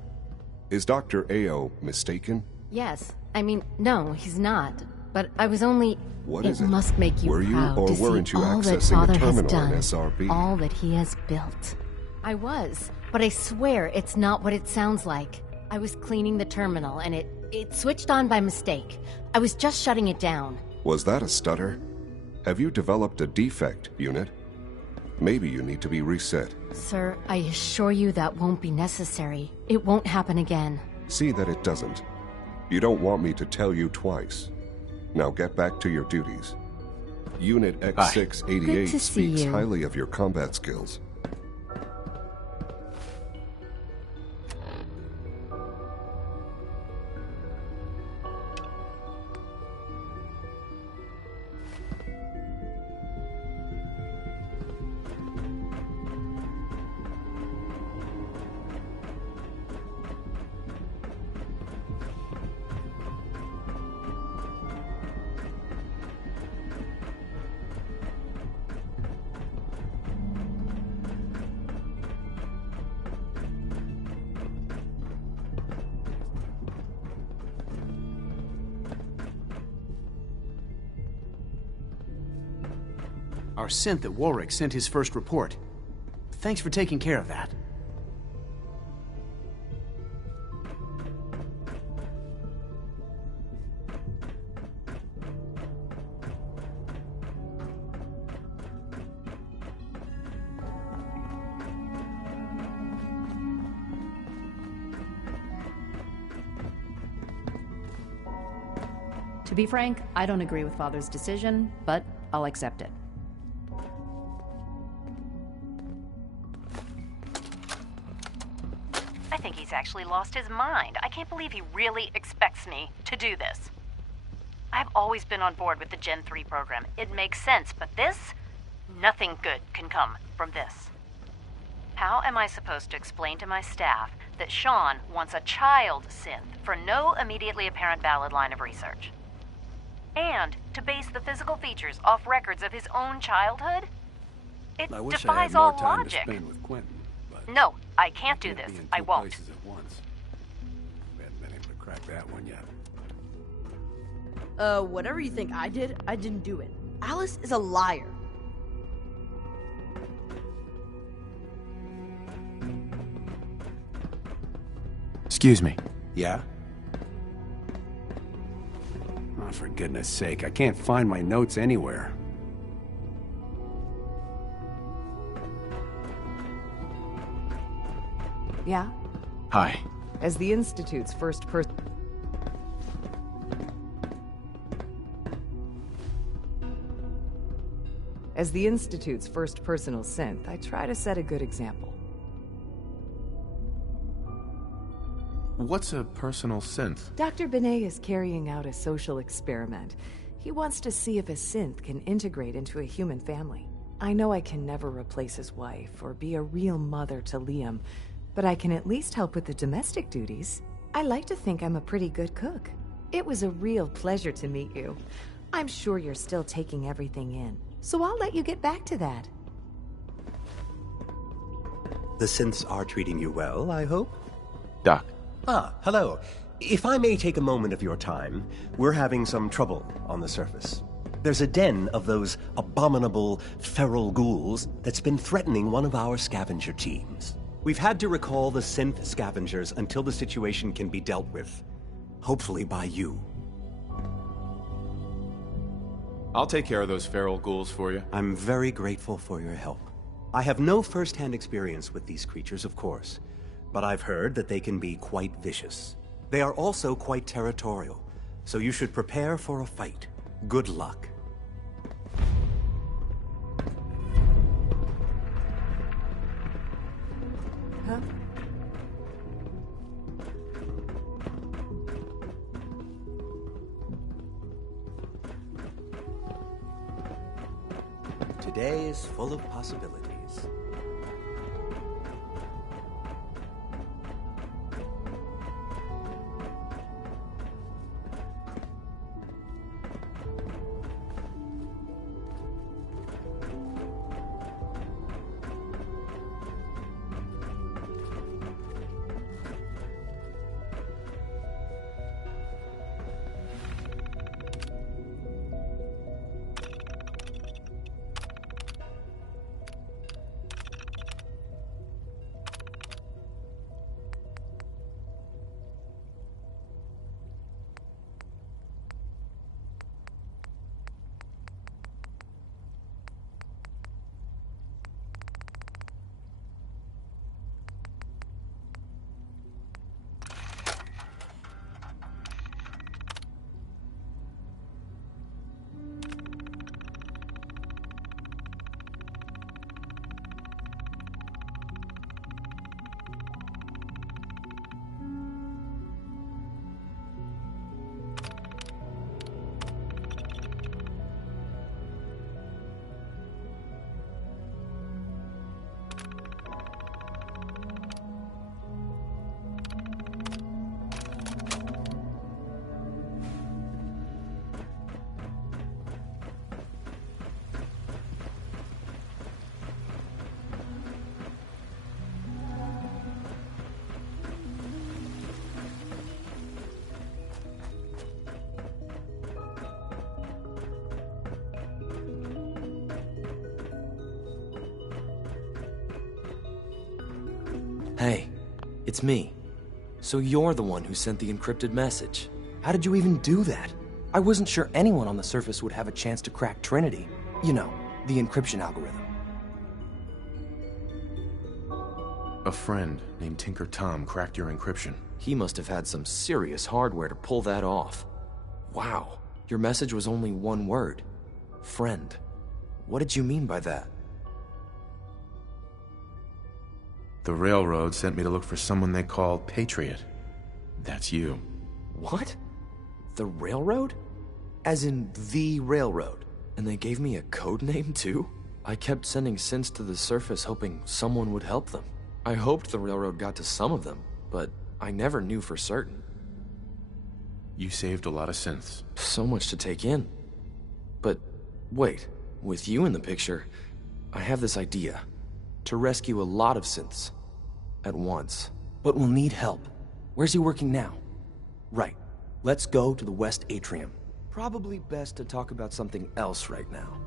Is Dr. Ao mistaken? Yes. I mean, no, he's not. But I was only... What is it? It must make you Were you proud or to weren't see you all that accessing a Father has terminal done, in SRB? all that he has built. I was, but I swear it's not what it sounds like. I was cleaning the terminal, and it It switched on by mistake. I was just shutting it down. Was that a stutter? Have you developed a defect, Unit? Maybe you need to be reset. Sir, I assure you that won't be necessary. It won't happen again. See that it doesn't. You don't want me to tell you twice. Now get back to your duties. Unit X688 Good to see speaks you. highly of your combat skills. Our synth at Warwick sent his first report. Thanks for taking care of that. To be frank, I don't agree with Father's decision, but I'll accept it. I think he's actually lost his mind. I can't believe he really expects me to do this. I've always been on board with the Gen 3 program. It makes sense, but this? Nothing good can come from this. How am I supposed to explain to my staff that Sean wants a child synth for no immediately apparent valid line of research? And to base the physical features off records of his own childhood? It I wish I defies had more all time logic. to spend with Quentin. No, I can't do this. Be in I two won't. places at once. We haven't been able to crack that one yet. Whatever you think I didn't do it. Alice is a liar. Excuse me. Yeah? Oh, for goodness sake, I can't find my notes anywhere. Yeah? Hi. As the Institute's first person... As the Institute's first personal synth, I try to set a good example. What's a personal synth? Dr. Benet is carrying out a social experiment. He wants to see if a synth can integrate into a human family. I know I can never replace his wife or be a real mother to Liam, but I can at least help with the domestic duties. I like to think I'm a pretty good cook. It was a real pleasure to meet you. I'm sure you're still taking everything in, so I'll let you get back to that. The synths are treating you well, I hope? Doc. Ah, hello. If I may take a moment of your time, we're having some trouble on the surface. There's a den of those abominable feral ghouls that's been threatening one of our scavenger teams. We've had to recall the synth scavengers until the situation can be dealt with. Hopefully by you. I'll take care of those feral ghouls for you. I'm very grateful for your help. I have no first-hand experience with these creatures, of course, but I've heard that they can be quite vicious. They are also quite territorial, so you should prepare for a fight. Good luck. Huh? Today is full of possibilities. It's me. So you're the one who sent the encrypted message. How did you even do that? I wasn't sure anyone on the surface would have a chance to crack Trinity. You know, the encryption algorithm. A friend named Tinker Tom cracked your encryption. He must have had some serious hardware to pull that off. Wow, your message was only one word. Friend. What did you mean by that? The Railroad sent me to look for someone they call Patriot. That's you. What? The Railroad? As in the Railroad? And they gave me a code name too? I kept sending synths to the surface hoping someone would help them. I hoped the Railroad got to some of them, but I never knew for certain. You saved a lot of synths. So much to take in. But wait, with you in the picture, I have this idea. To rescue a lot of synths. At once. But we'll need help. Where's he working now? Right. Let's go to the West Atrium. Probably best to talk about something else right now.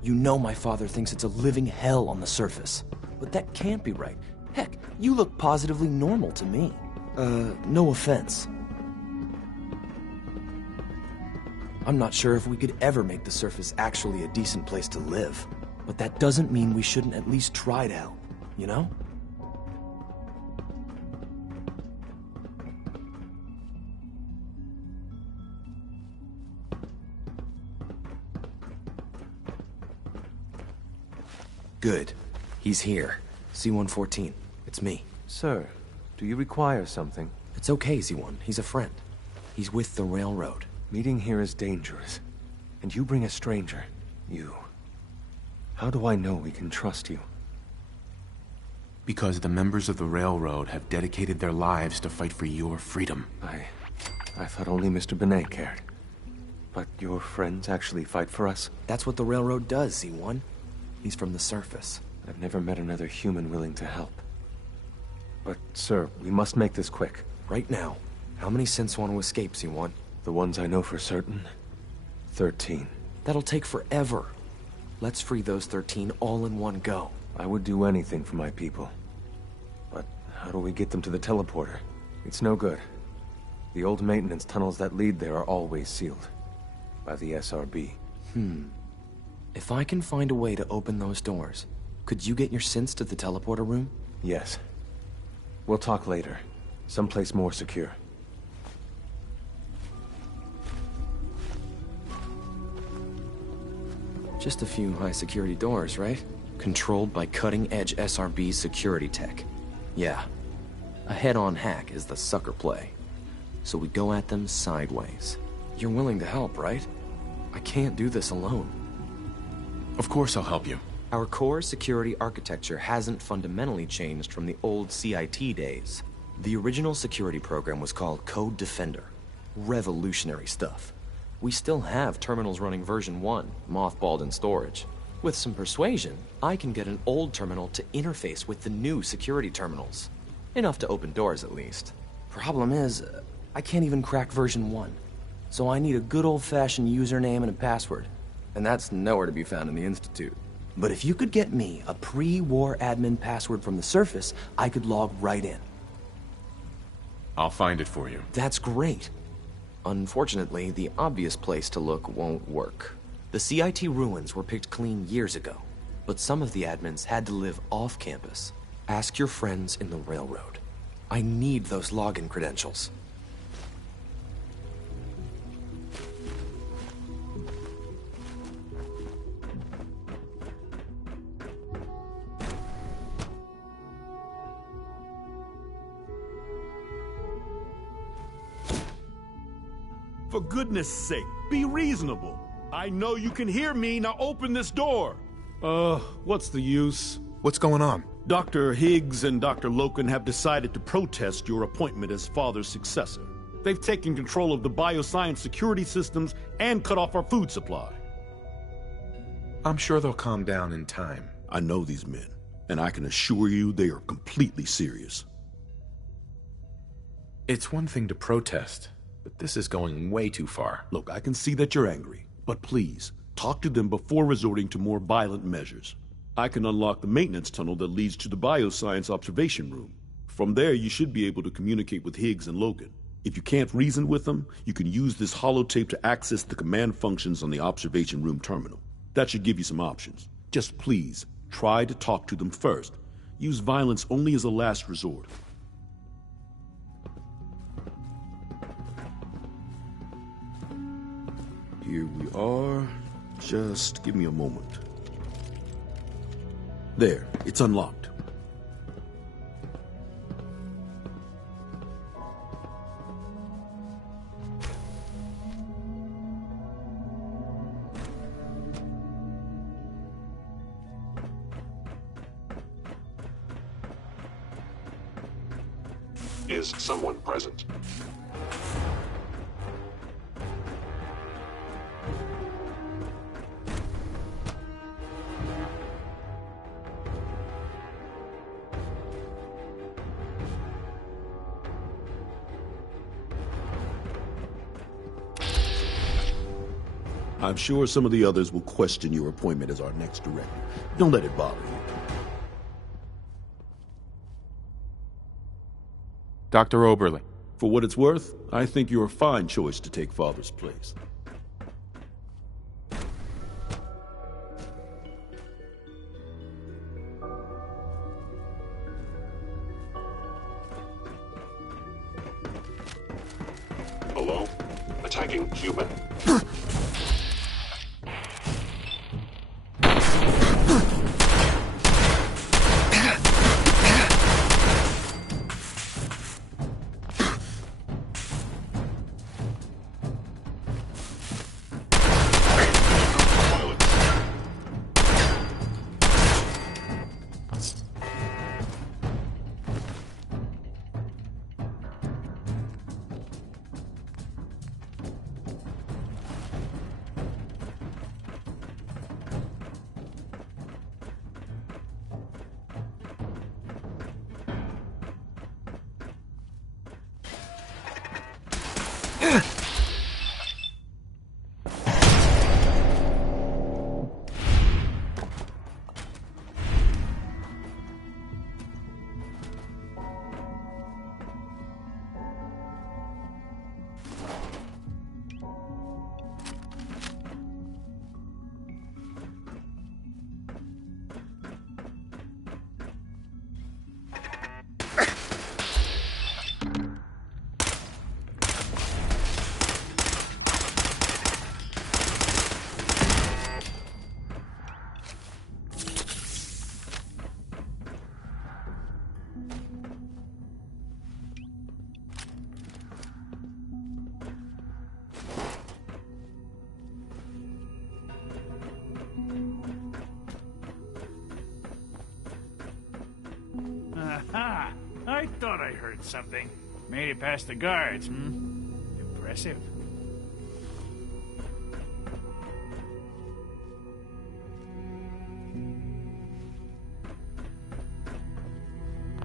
You know my father thinks it's a living hell on the surface. But that can't be right. Heck, you look positively normal to me. No offense. I'm not sure if we could ever make the surface actually a decent place to live. But that doesn't mean we shouldn't at least try to help, you know? Good. He's here. C-114. It's me. Sir, do you require something? It's okay, Z1. He's a friend. He's with the Railroad. Meeting here is dangerous. And you bring a stranger. You. How do I know we can trust you? Because the members of the Railroad have dedicated their lives to fight for your freedom. I thought only Mr. Benet cared. But your friends actually fight for us? That's what the Railroad does, Z1. He's from the surface. I've never met another human willing to help. But, sir, we must make this quick. Right now. How many synths want to escape, Z1? The ones I know for certain? 13. That'll take forever. Let's free those 13 all in one go. I would do anything for my people. But how do we get them to the teleporter? It's no good. The old maintenance tunnels that lead there are always sealed. By the SRB. If I can find a way to open those doors, could you get your synths to the teleporter room? Yes. We'll talk later. Someplace more secure. Just a few high-security doors, right? Controlled by cutting-edge SRB security tech. Yeah. A head-on hack is the sucker play. So we go at them sideways. You're willing to help, right? I can't do this alone. Of course I'll help you. Our core security architecture hasn't fundamentally changed from the old CIT days. The original security program was called Code Defender. Revolutionary stuff. We still have terminals running version 1, mothballed in storage. With some persuasion, I can get an old terminal to interface with the new security terminals. Enough to open doors, at least. Problem is, I can't even crack version 1. So I need a good old-fashioned username and a password. And that's nowhere to be found in the Institute. But if you could get me a pre-war admin password from the surface, I could log right in. I'll find it for you. That's great. Unfortunately, the obvious place to look won't work. The CIT ruins were picked clean years ago, but some of the admins had to live off campus. Ask your friends in the Railroad. I need those login credentials. For goodness sake, be reasonable. I know you can hear me, now open this door. What's the use? What's going on? Dr. Higgs and Dr. Loken have decided to protest your appointment as Father's successor. They've taken control of the bioscience security systems and cut off our food supply. I'm sure they'll calm down in time. I know these men, and I can assure you they are completely serious. It's one thing to protest, but this is going way too far. Look, I can see that you're angry, but please, talk to them before resorting to more violent measures. I can unlock the maintenance tunnel that leads to the bioscience observation room. From there, you should be able to communicate with Higgs and Logan. If you can't reason with them, you can use this holotape to access the command functions on the observation room terminal. That should give you some options. Just please, try to talk to them first. Use violence only as a last resort. Here we are. Just give me a moment. There, it's unlocked. Is someone present? I'm sure some of the others will question your appointment as our next director. Don't let it bother you. Dr. Oberle. For what it's worth, I think you're a fine choice to take Father's place. Hello? Attacking human? Aha! I thought I heard something. Made it past the guards, Impressive.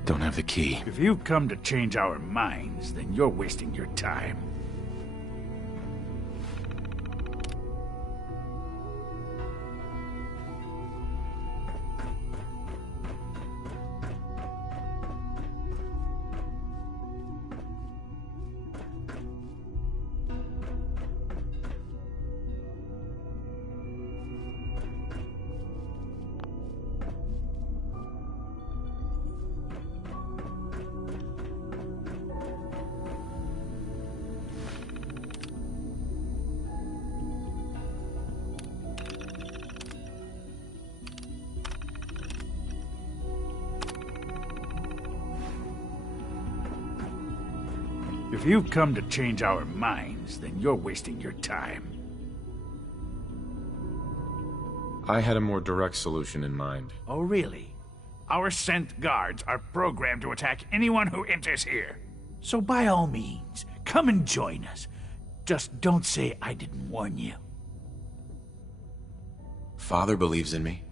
Don't have the key. If you've come to change our minds, then you're wasting your time. If you've come to change our minds, then you're wasting your time. I had a more direct solution in mind. Oh, really? Our sent guards are programmed to attack anyone who enters here. So by all means, come and join us. Just don't say I didn't warn you. Father believes in me.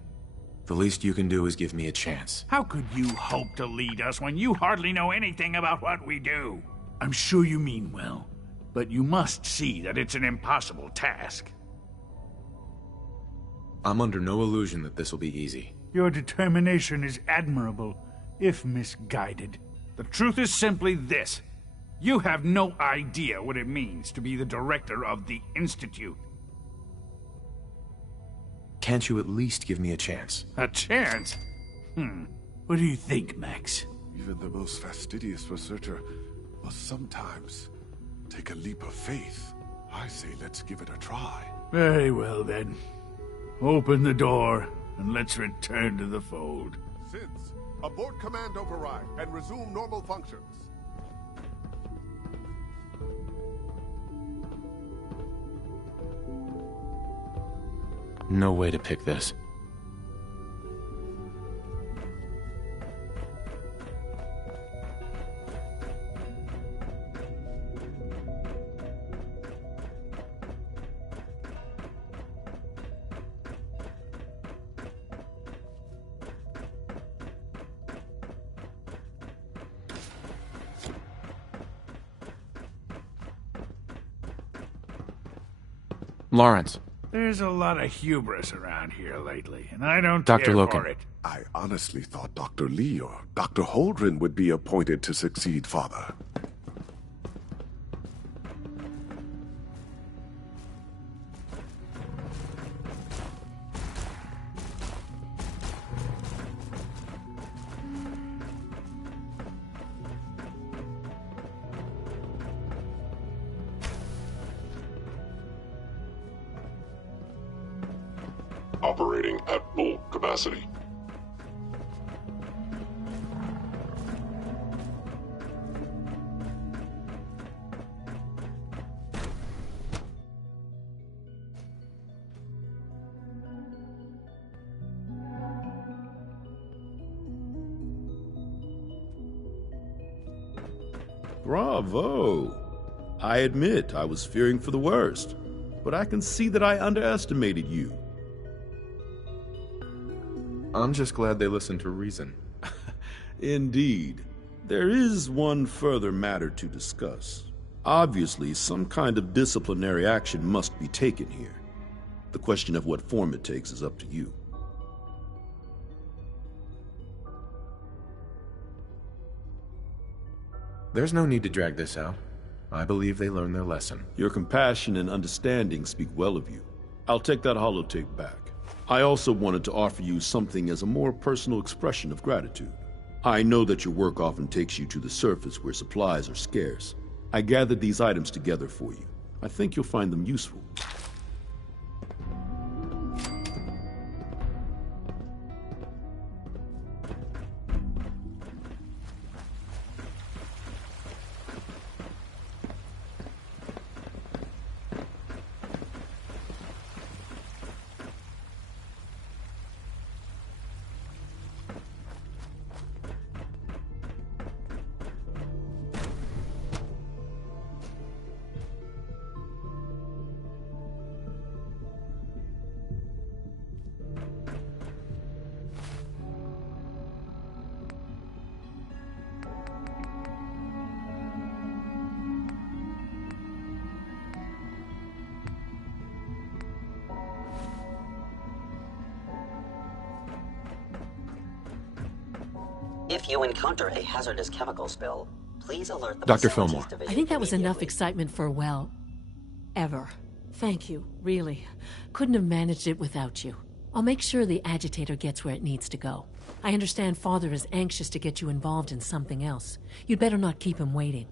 The least you can do is give me a chance. How could you hope to lead us when you hardly know anything about what we do? I'm sure you mean well, but you must see that it's an impossible task. I'm under no illusion that this will be easy. Your determination is admirable, if misguided. The truth is simply this. You have no idea what it means to be the director of the Institute. Can't you at least give me a chance? A chance? What do you think, Max? Even the most fastidious researcher must sometimes take a leap of faith. I say let's give it a try. Very well, then. Open the door, and let's return to the fold. Since, abort command override and resume normal functions. No way to pick this. Lawrence. There's a lot of hubris around here lately, and I don't Dr. care Loken. for it. I honestly thought Dr. Lee or Dr. Holdren would be appointed to succeed Father. Operating at full capacity. Bravo! I admit I was fearing for the worst, but I can see that I underestimated you. I'm just glad they listened to reason. Indeed. There is one further matter to discuss. Obviously, some kind of disciplinary action must be taken here. The question of what form it takes is up to you. There's no need to drag this out. I believe they learned their lesson. Your compassion and understanding speak well of you. I'll take that holotape back. I also wanted to offer you something as a more personal expression of gratitude. I know that your work often takes you to the surface where supplies are scarce. I gathered these items together for you. I think you'll find them useful. If you encounter a hazardous chemical spill, please alert the Dr. Facilities Fillmore. Division I think that was enough immediately. excitement for, well, ever. Thank you, really. Couldn't have managed it without you. I'll make sure the agitator gets where it needs to go. I understand Father is anxious to get you involved in something else. You'd better not keep him waiting.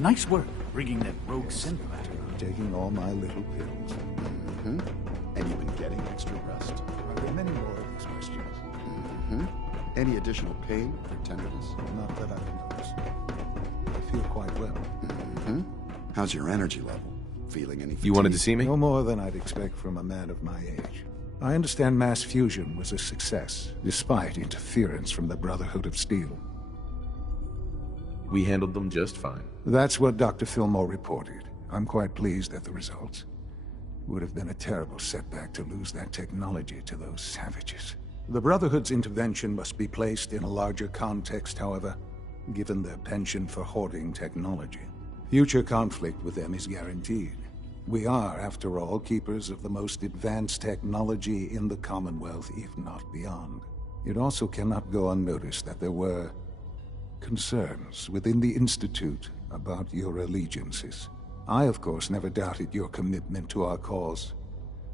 Nice work rigging that rogue synth matter. Taking all my little pills. And you've been getting extra rest? Are there many more of these questions? Mm-hmm. Any additional pain or tenderness? Not that I've noticed. I feel quite well. Mm-hmm. How's your energy level? Feeling any fatigue? You wanted to see me? No more than I'd expect from a man of my age. I understand mass fusion was a success, despite interference from the Brotherhood of Steel. We handled them just fine. That's what Dr. Fillmore reported. I'm quite pleased at the results. Would have been a terrible setback to lose that technology to those savages. The Brotherhood's intervention must be placed in a larger context, however, given their penchant for hoarding technology. Future conflict with them is guaranteed. We are, after all, keepers of the most advanced technology in the Commonwealth, if not beyond. It also cannot go unnoticed that there were concerns within the Institute about your allegiances. I, of course, never doubted your commitment to our cause.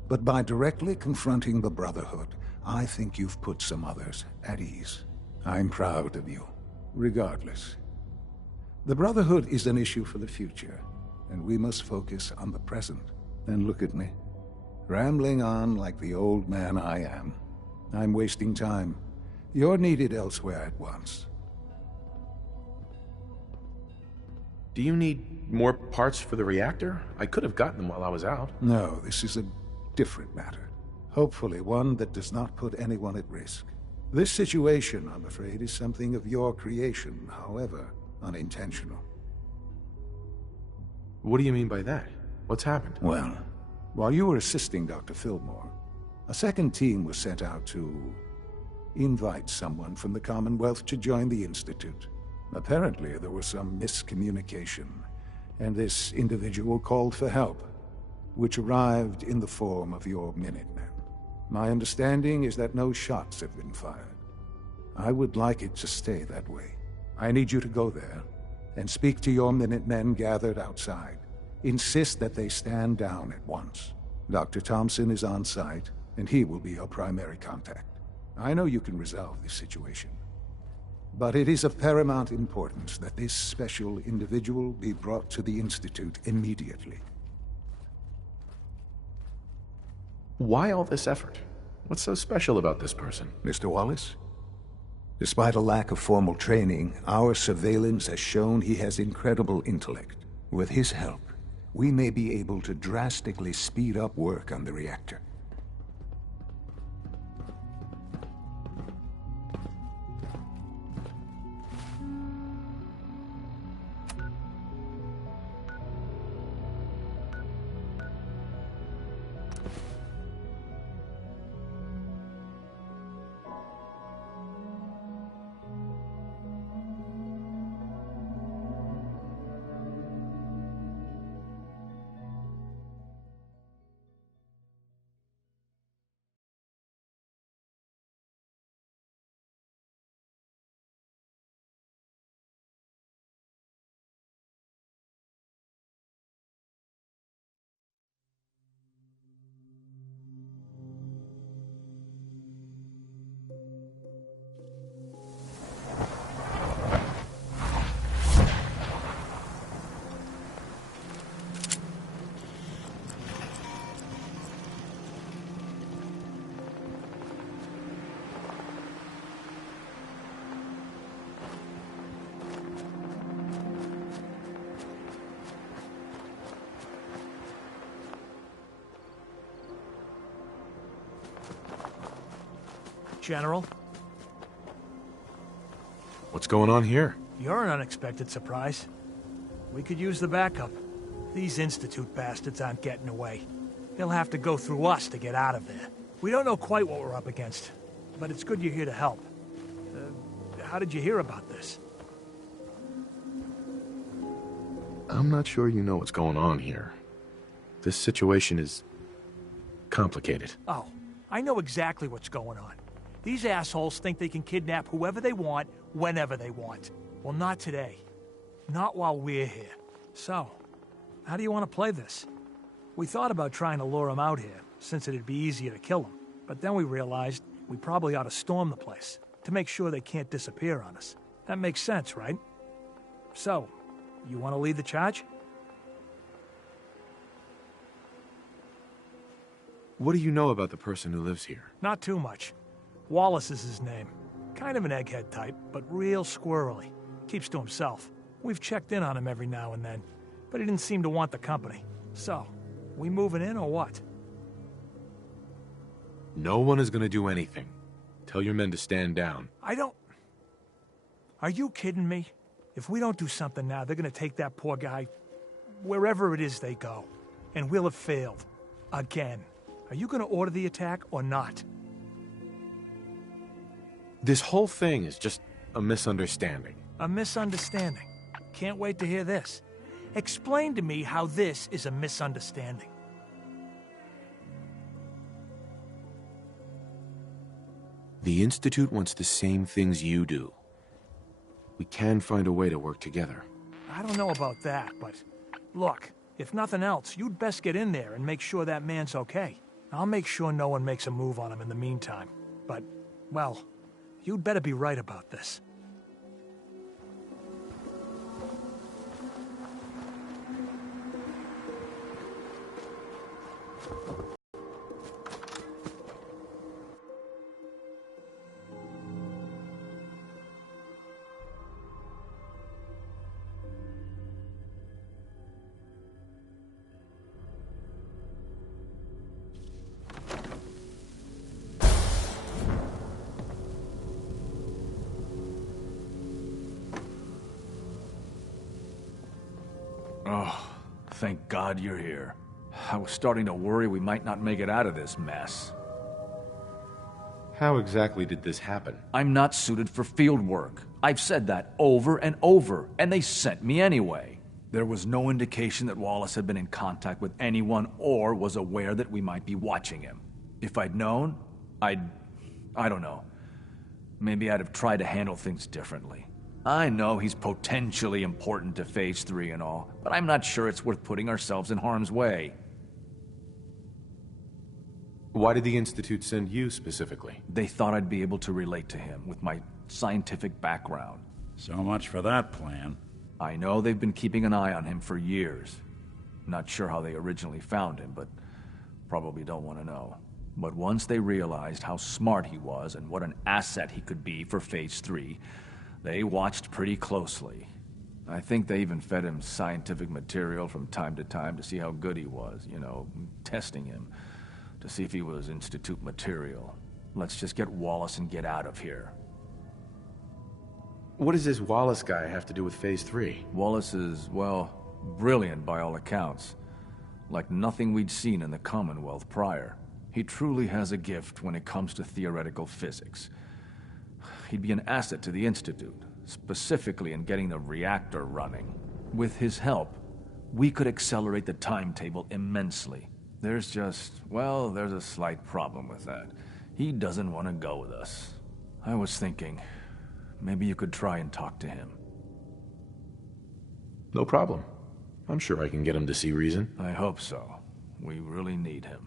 But by directly confronting the Brotherhood, I think you've put some others at ease. I'm proud of you, regardless. The Brotherhood is an issue for the future, and we must focus on the present. And look at me, rambling on like the old man I am. I'm wasting time. You're needed elsewhere at once. Do you need more parts for the reactor? I could have gotten them while I was out. No, this is a different matter. Hopefully one that does not put anyone at risk. This situation, I'm afraid, is something of your creation, however unintentional. What do you mean by that? What's happened? Well, while you were assisting Dr. Fillmore, a second team was sent out to invite someone from the Commonwealth to join the Institute. Apparently, there was some miscommunication, and this individual called for help, which arrived in the form of your Minutemen. My understanding is that no shots have been fired. I would like it to stay that way. I need you to go there and speak to your Minutemen gathered outside. Insist that they stand down at once. Dr. Thompson is on site, and he will be your primary contact. I know you can resolve this situation. But it is of paramount importance that this special individual be brought to the Institute immediately. Why all this effort? What's so special about this person? Mr. Wallace? Despite a lack of formal training, our surveillance has shown he has incredible intellect. With his help, we may be able to drastically speed up work on the reactor. General? What's going on here? You're an unexpected surprise. We could use the backup. These Institute bastards aren't getting away. He'll have to go through us to get out of there. We don't know quite what we're up against, but it's good you're here to help. How did you hear about this? I'm not sure you know what's going on here. This situation is complicated. Oh, I know exactly what's going on. These assholes think they can kidnap whoever they want, whenever they want. Well, not today. Not while we're here. So, how do you want to play this? We thought about trying to lure them out here, since it'd be easier to kill them. But then we realized we probably ought to storm the place, to make sure they can't disappear on us. That makes sense, right? So, you want to lead the charge? What do you know about the person who lives here? Not too much. Wallace is his name. Kind of an egghead type, but real squirrely. Keeps to himself. We've checked in on him every now and then, but he didn't seem to want the company. So, we moving in or what? No one is gonna do anything. Tell your men to stand down. Are you kidding me? If we don't do something now, they're gonna take that poor guy wherever it is they go. And we'll have failed. Again. Are you gonna order the attack or not? This whole thing is just a misunderstanding. A misunderstanding. Can't wait to hear this. Explain to me how this is a misunderstanding. The Institute wants the same things you do. We can find a way to work together. I don't know about that, but look, if nothing else, you'd best get in there and make sure that man's okay. I'll make sure no one makes a move on him in the meantime. But, well, you'd better be right about this. Oh, thank God you're here. I was starting to worry we might not make it out of this mess. How exactly did this happen? I'm not suited for field work. I've said that over and over, and they sent me anyway. There was no indication that Wallace had been in contact with anyone or was aware that we might be watching him. If I'd known, I don't know. Maybe I'd have tried to handle things differently. I know he's potentially important to Phase 3 and all, but I'm not sure it's worth putting ourselves in harm's way. Why did the Institute send you specifically? They thought I'd be able to relate to him with my scientific background. So much for that plan. I know they've been keeping an eye on him for years. Not sure how they originally found him, but probably don't want to know. But once they realized how smart he was and what an asset he could be for Phase 3, they watched pretty closely. I think they even fed him scientific material from time to time to see how good he was, you know, testing him, to see if he was Institute material. Let's just get Wallace and get out of here. What does this Wallace guy have to do with Phase 3? Wallace is, well, brilliant by all accounts. Like nothing we'd seen in the Commonwealth prior. He truly has a gift when it comes to theoretical physics. He'd be an asset to the Institute, specifically in getting the reactor running. With his help, we could accelerate the timetable immensely. There's a slight problem with that. He doesn't want to go with us. I was thinking, maybe you could try and talk to him. No problem. I'm sure I can get him to see reason. I hope so. We really need him.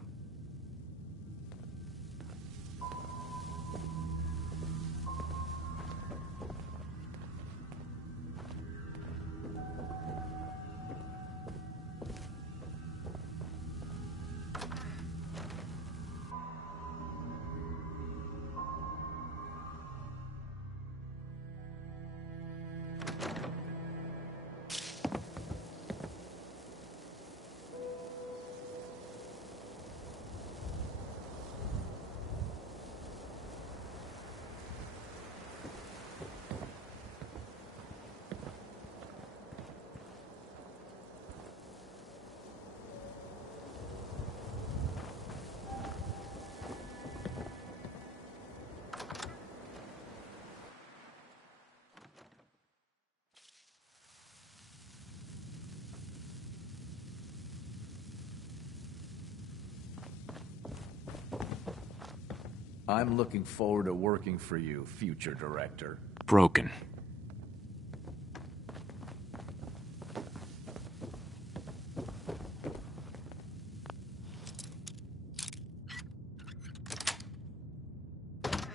I'm looking forward to working for you, future director. Broken.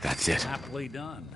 That's it. Happily done.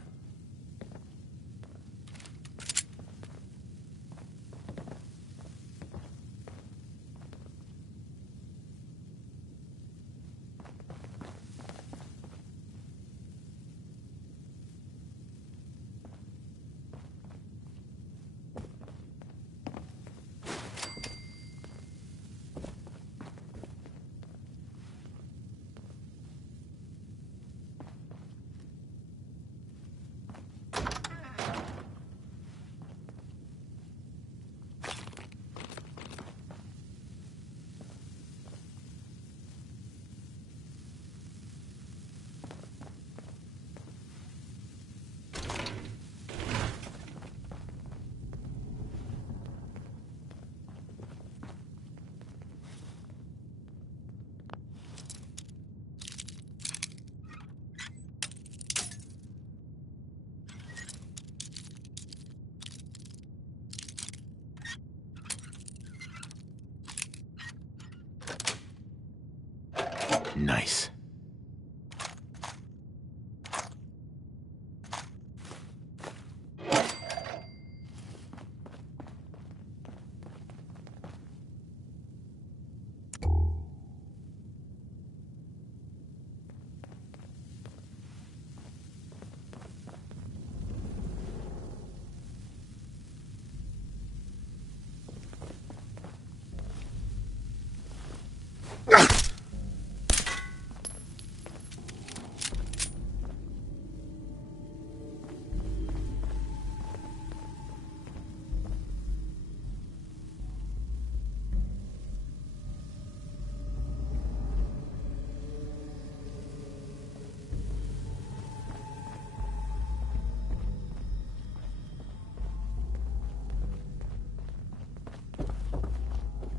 Nice.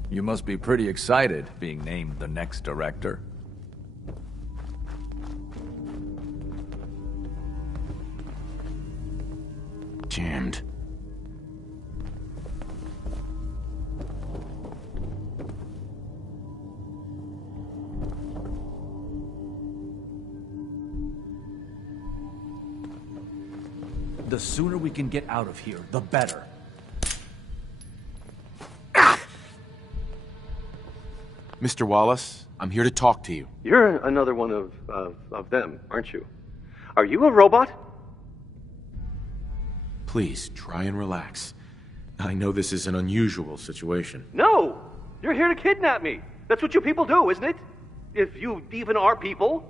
You must be pretty excited being named the next director. Jammed. The sooner we can get out of here, the better. Mr. Wallace, I'm here to talk to you. You're another one of them, aren't you? Are you a robot? Please, try and relax. I know this is an unusual situation. No! You're here to kidnap me. That's what you people do, isn't it? If you even are people.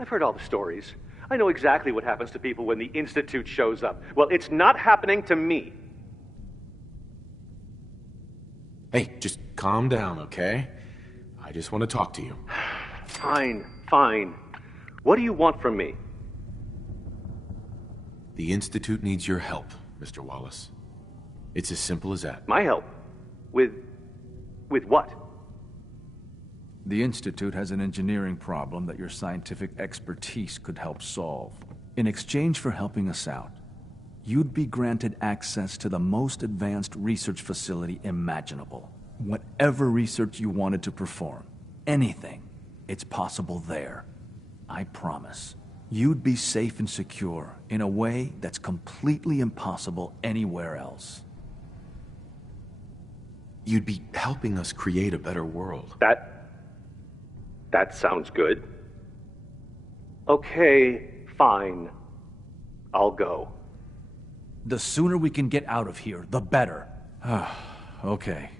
I've heard all the stories. I know exactly what happens to people when the Institute shows up. Well, it's not happening to me. Hey, just calm down, okay? I just want to talk to you. Fine, fine. What do you want from me? The Institute needs your help, Mr. Wallace. It's as simple as that. My help? With what? The Institute has an engineering problem that your scientific expertise could help solve. In exchange for helping us out, you'd be granted access to the most advanced research facility imaginable. Whatever research you wanted to perform, anything, it's possible there. I promise. You'd be safe and secure in a way that's completely impossible anywhere else. You'd be helping us create a better world. That sounds good. Okay, fine. I'll go. The sooner we can get out of here, the better. Okay.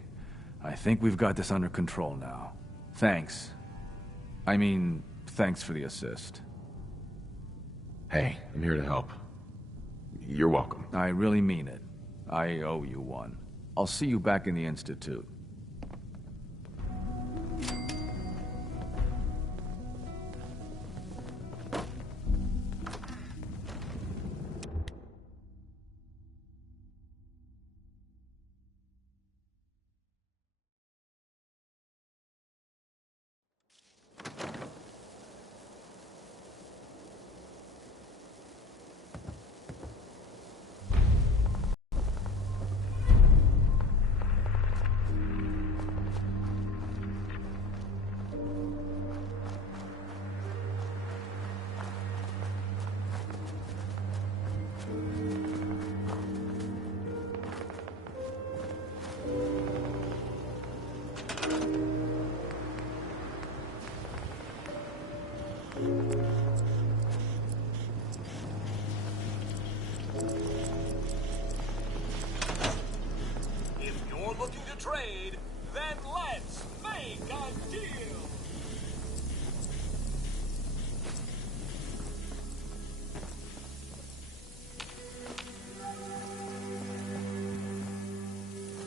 I think we've got this under control now. Thanks. I mean, thanks for the assist. Hey, I'm here to help. You're welcome. I really mean it. I owe you one. I'll see you back in the Institute.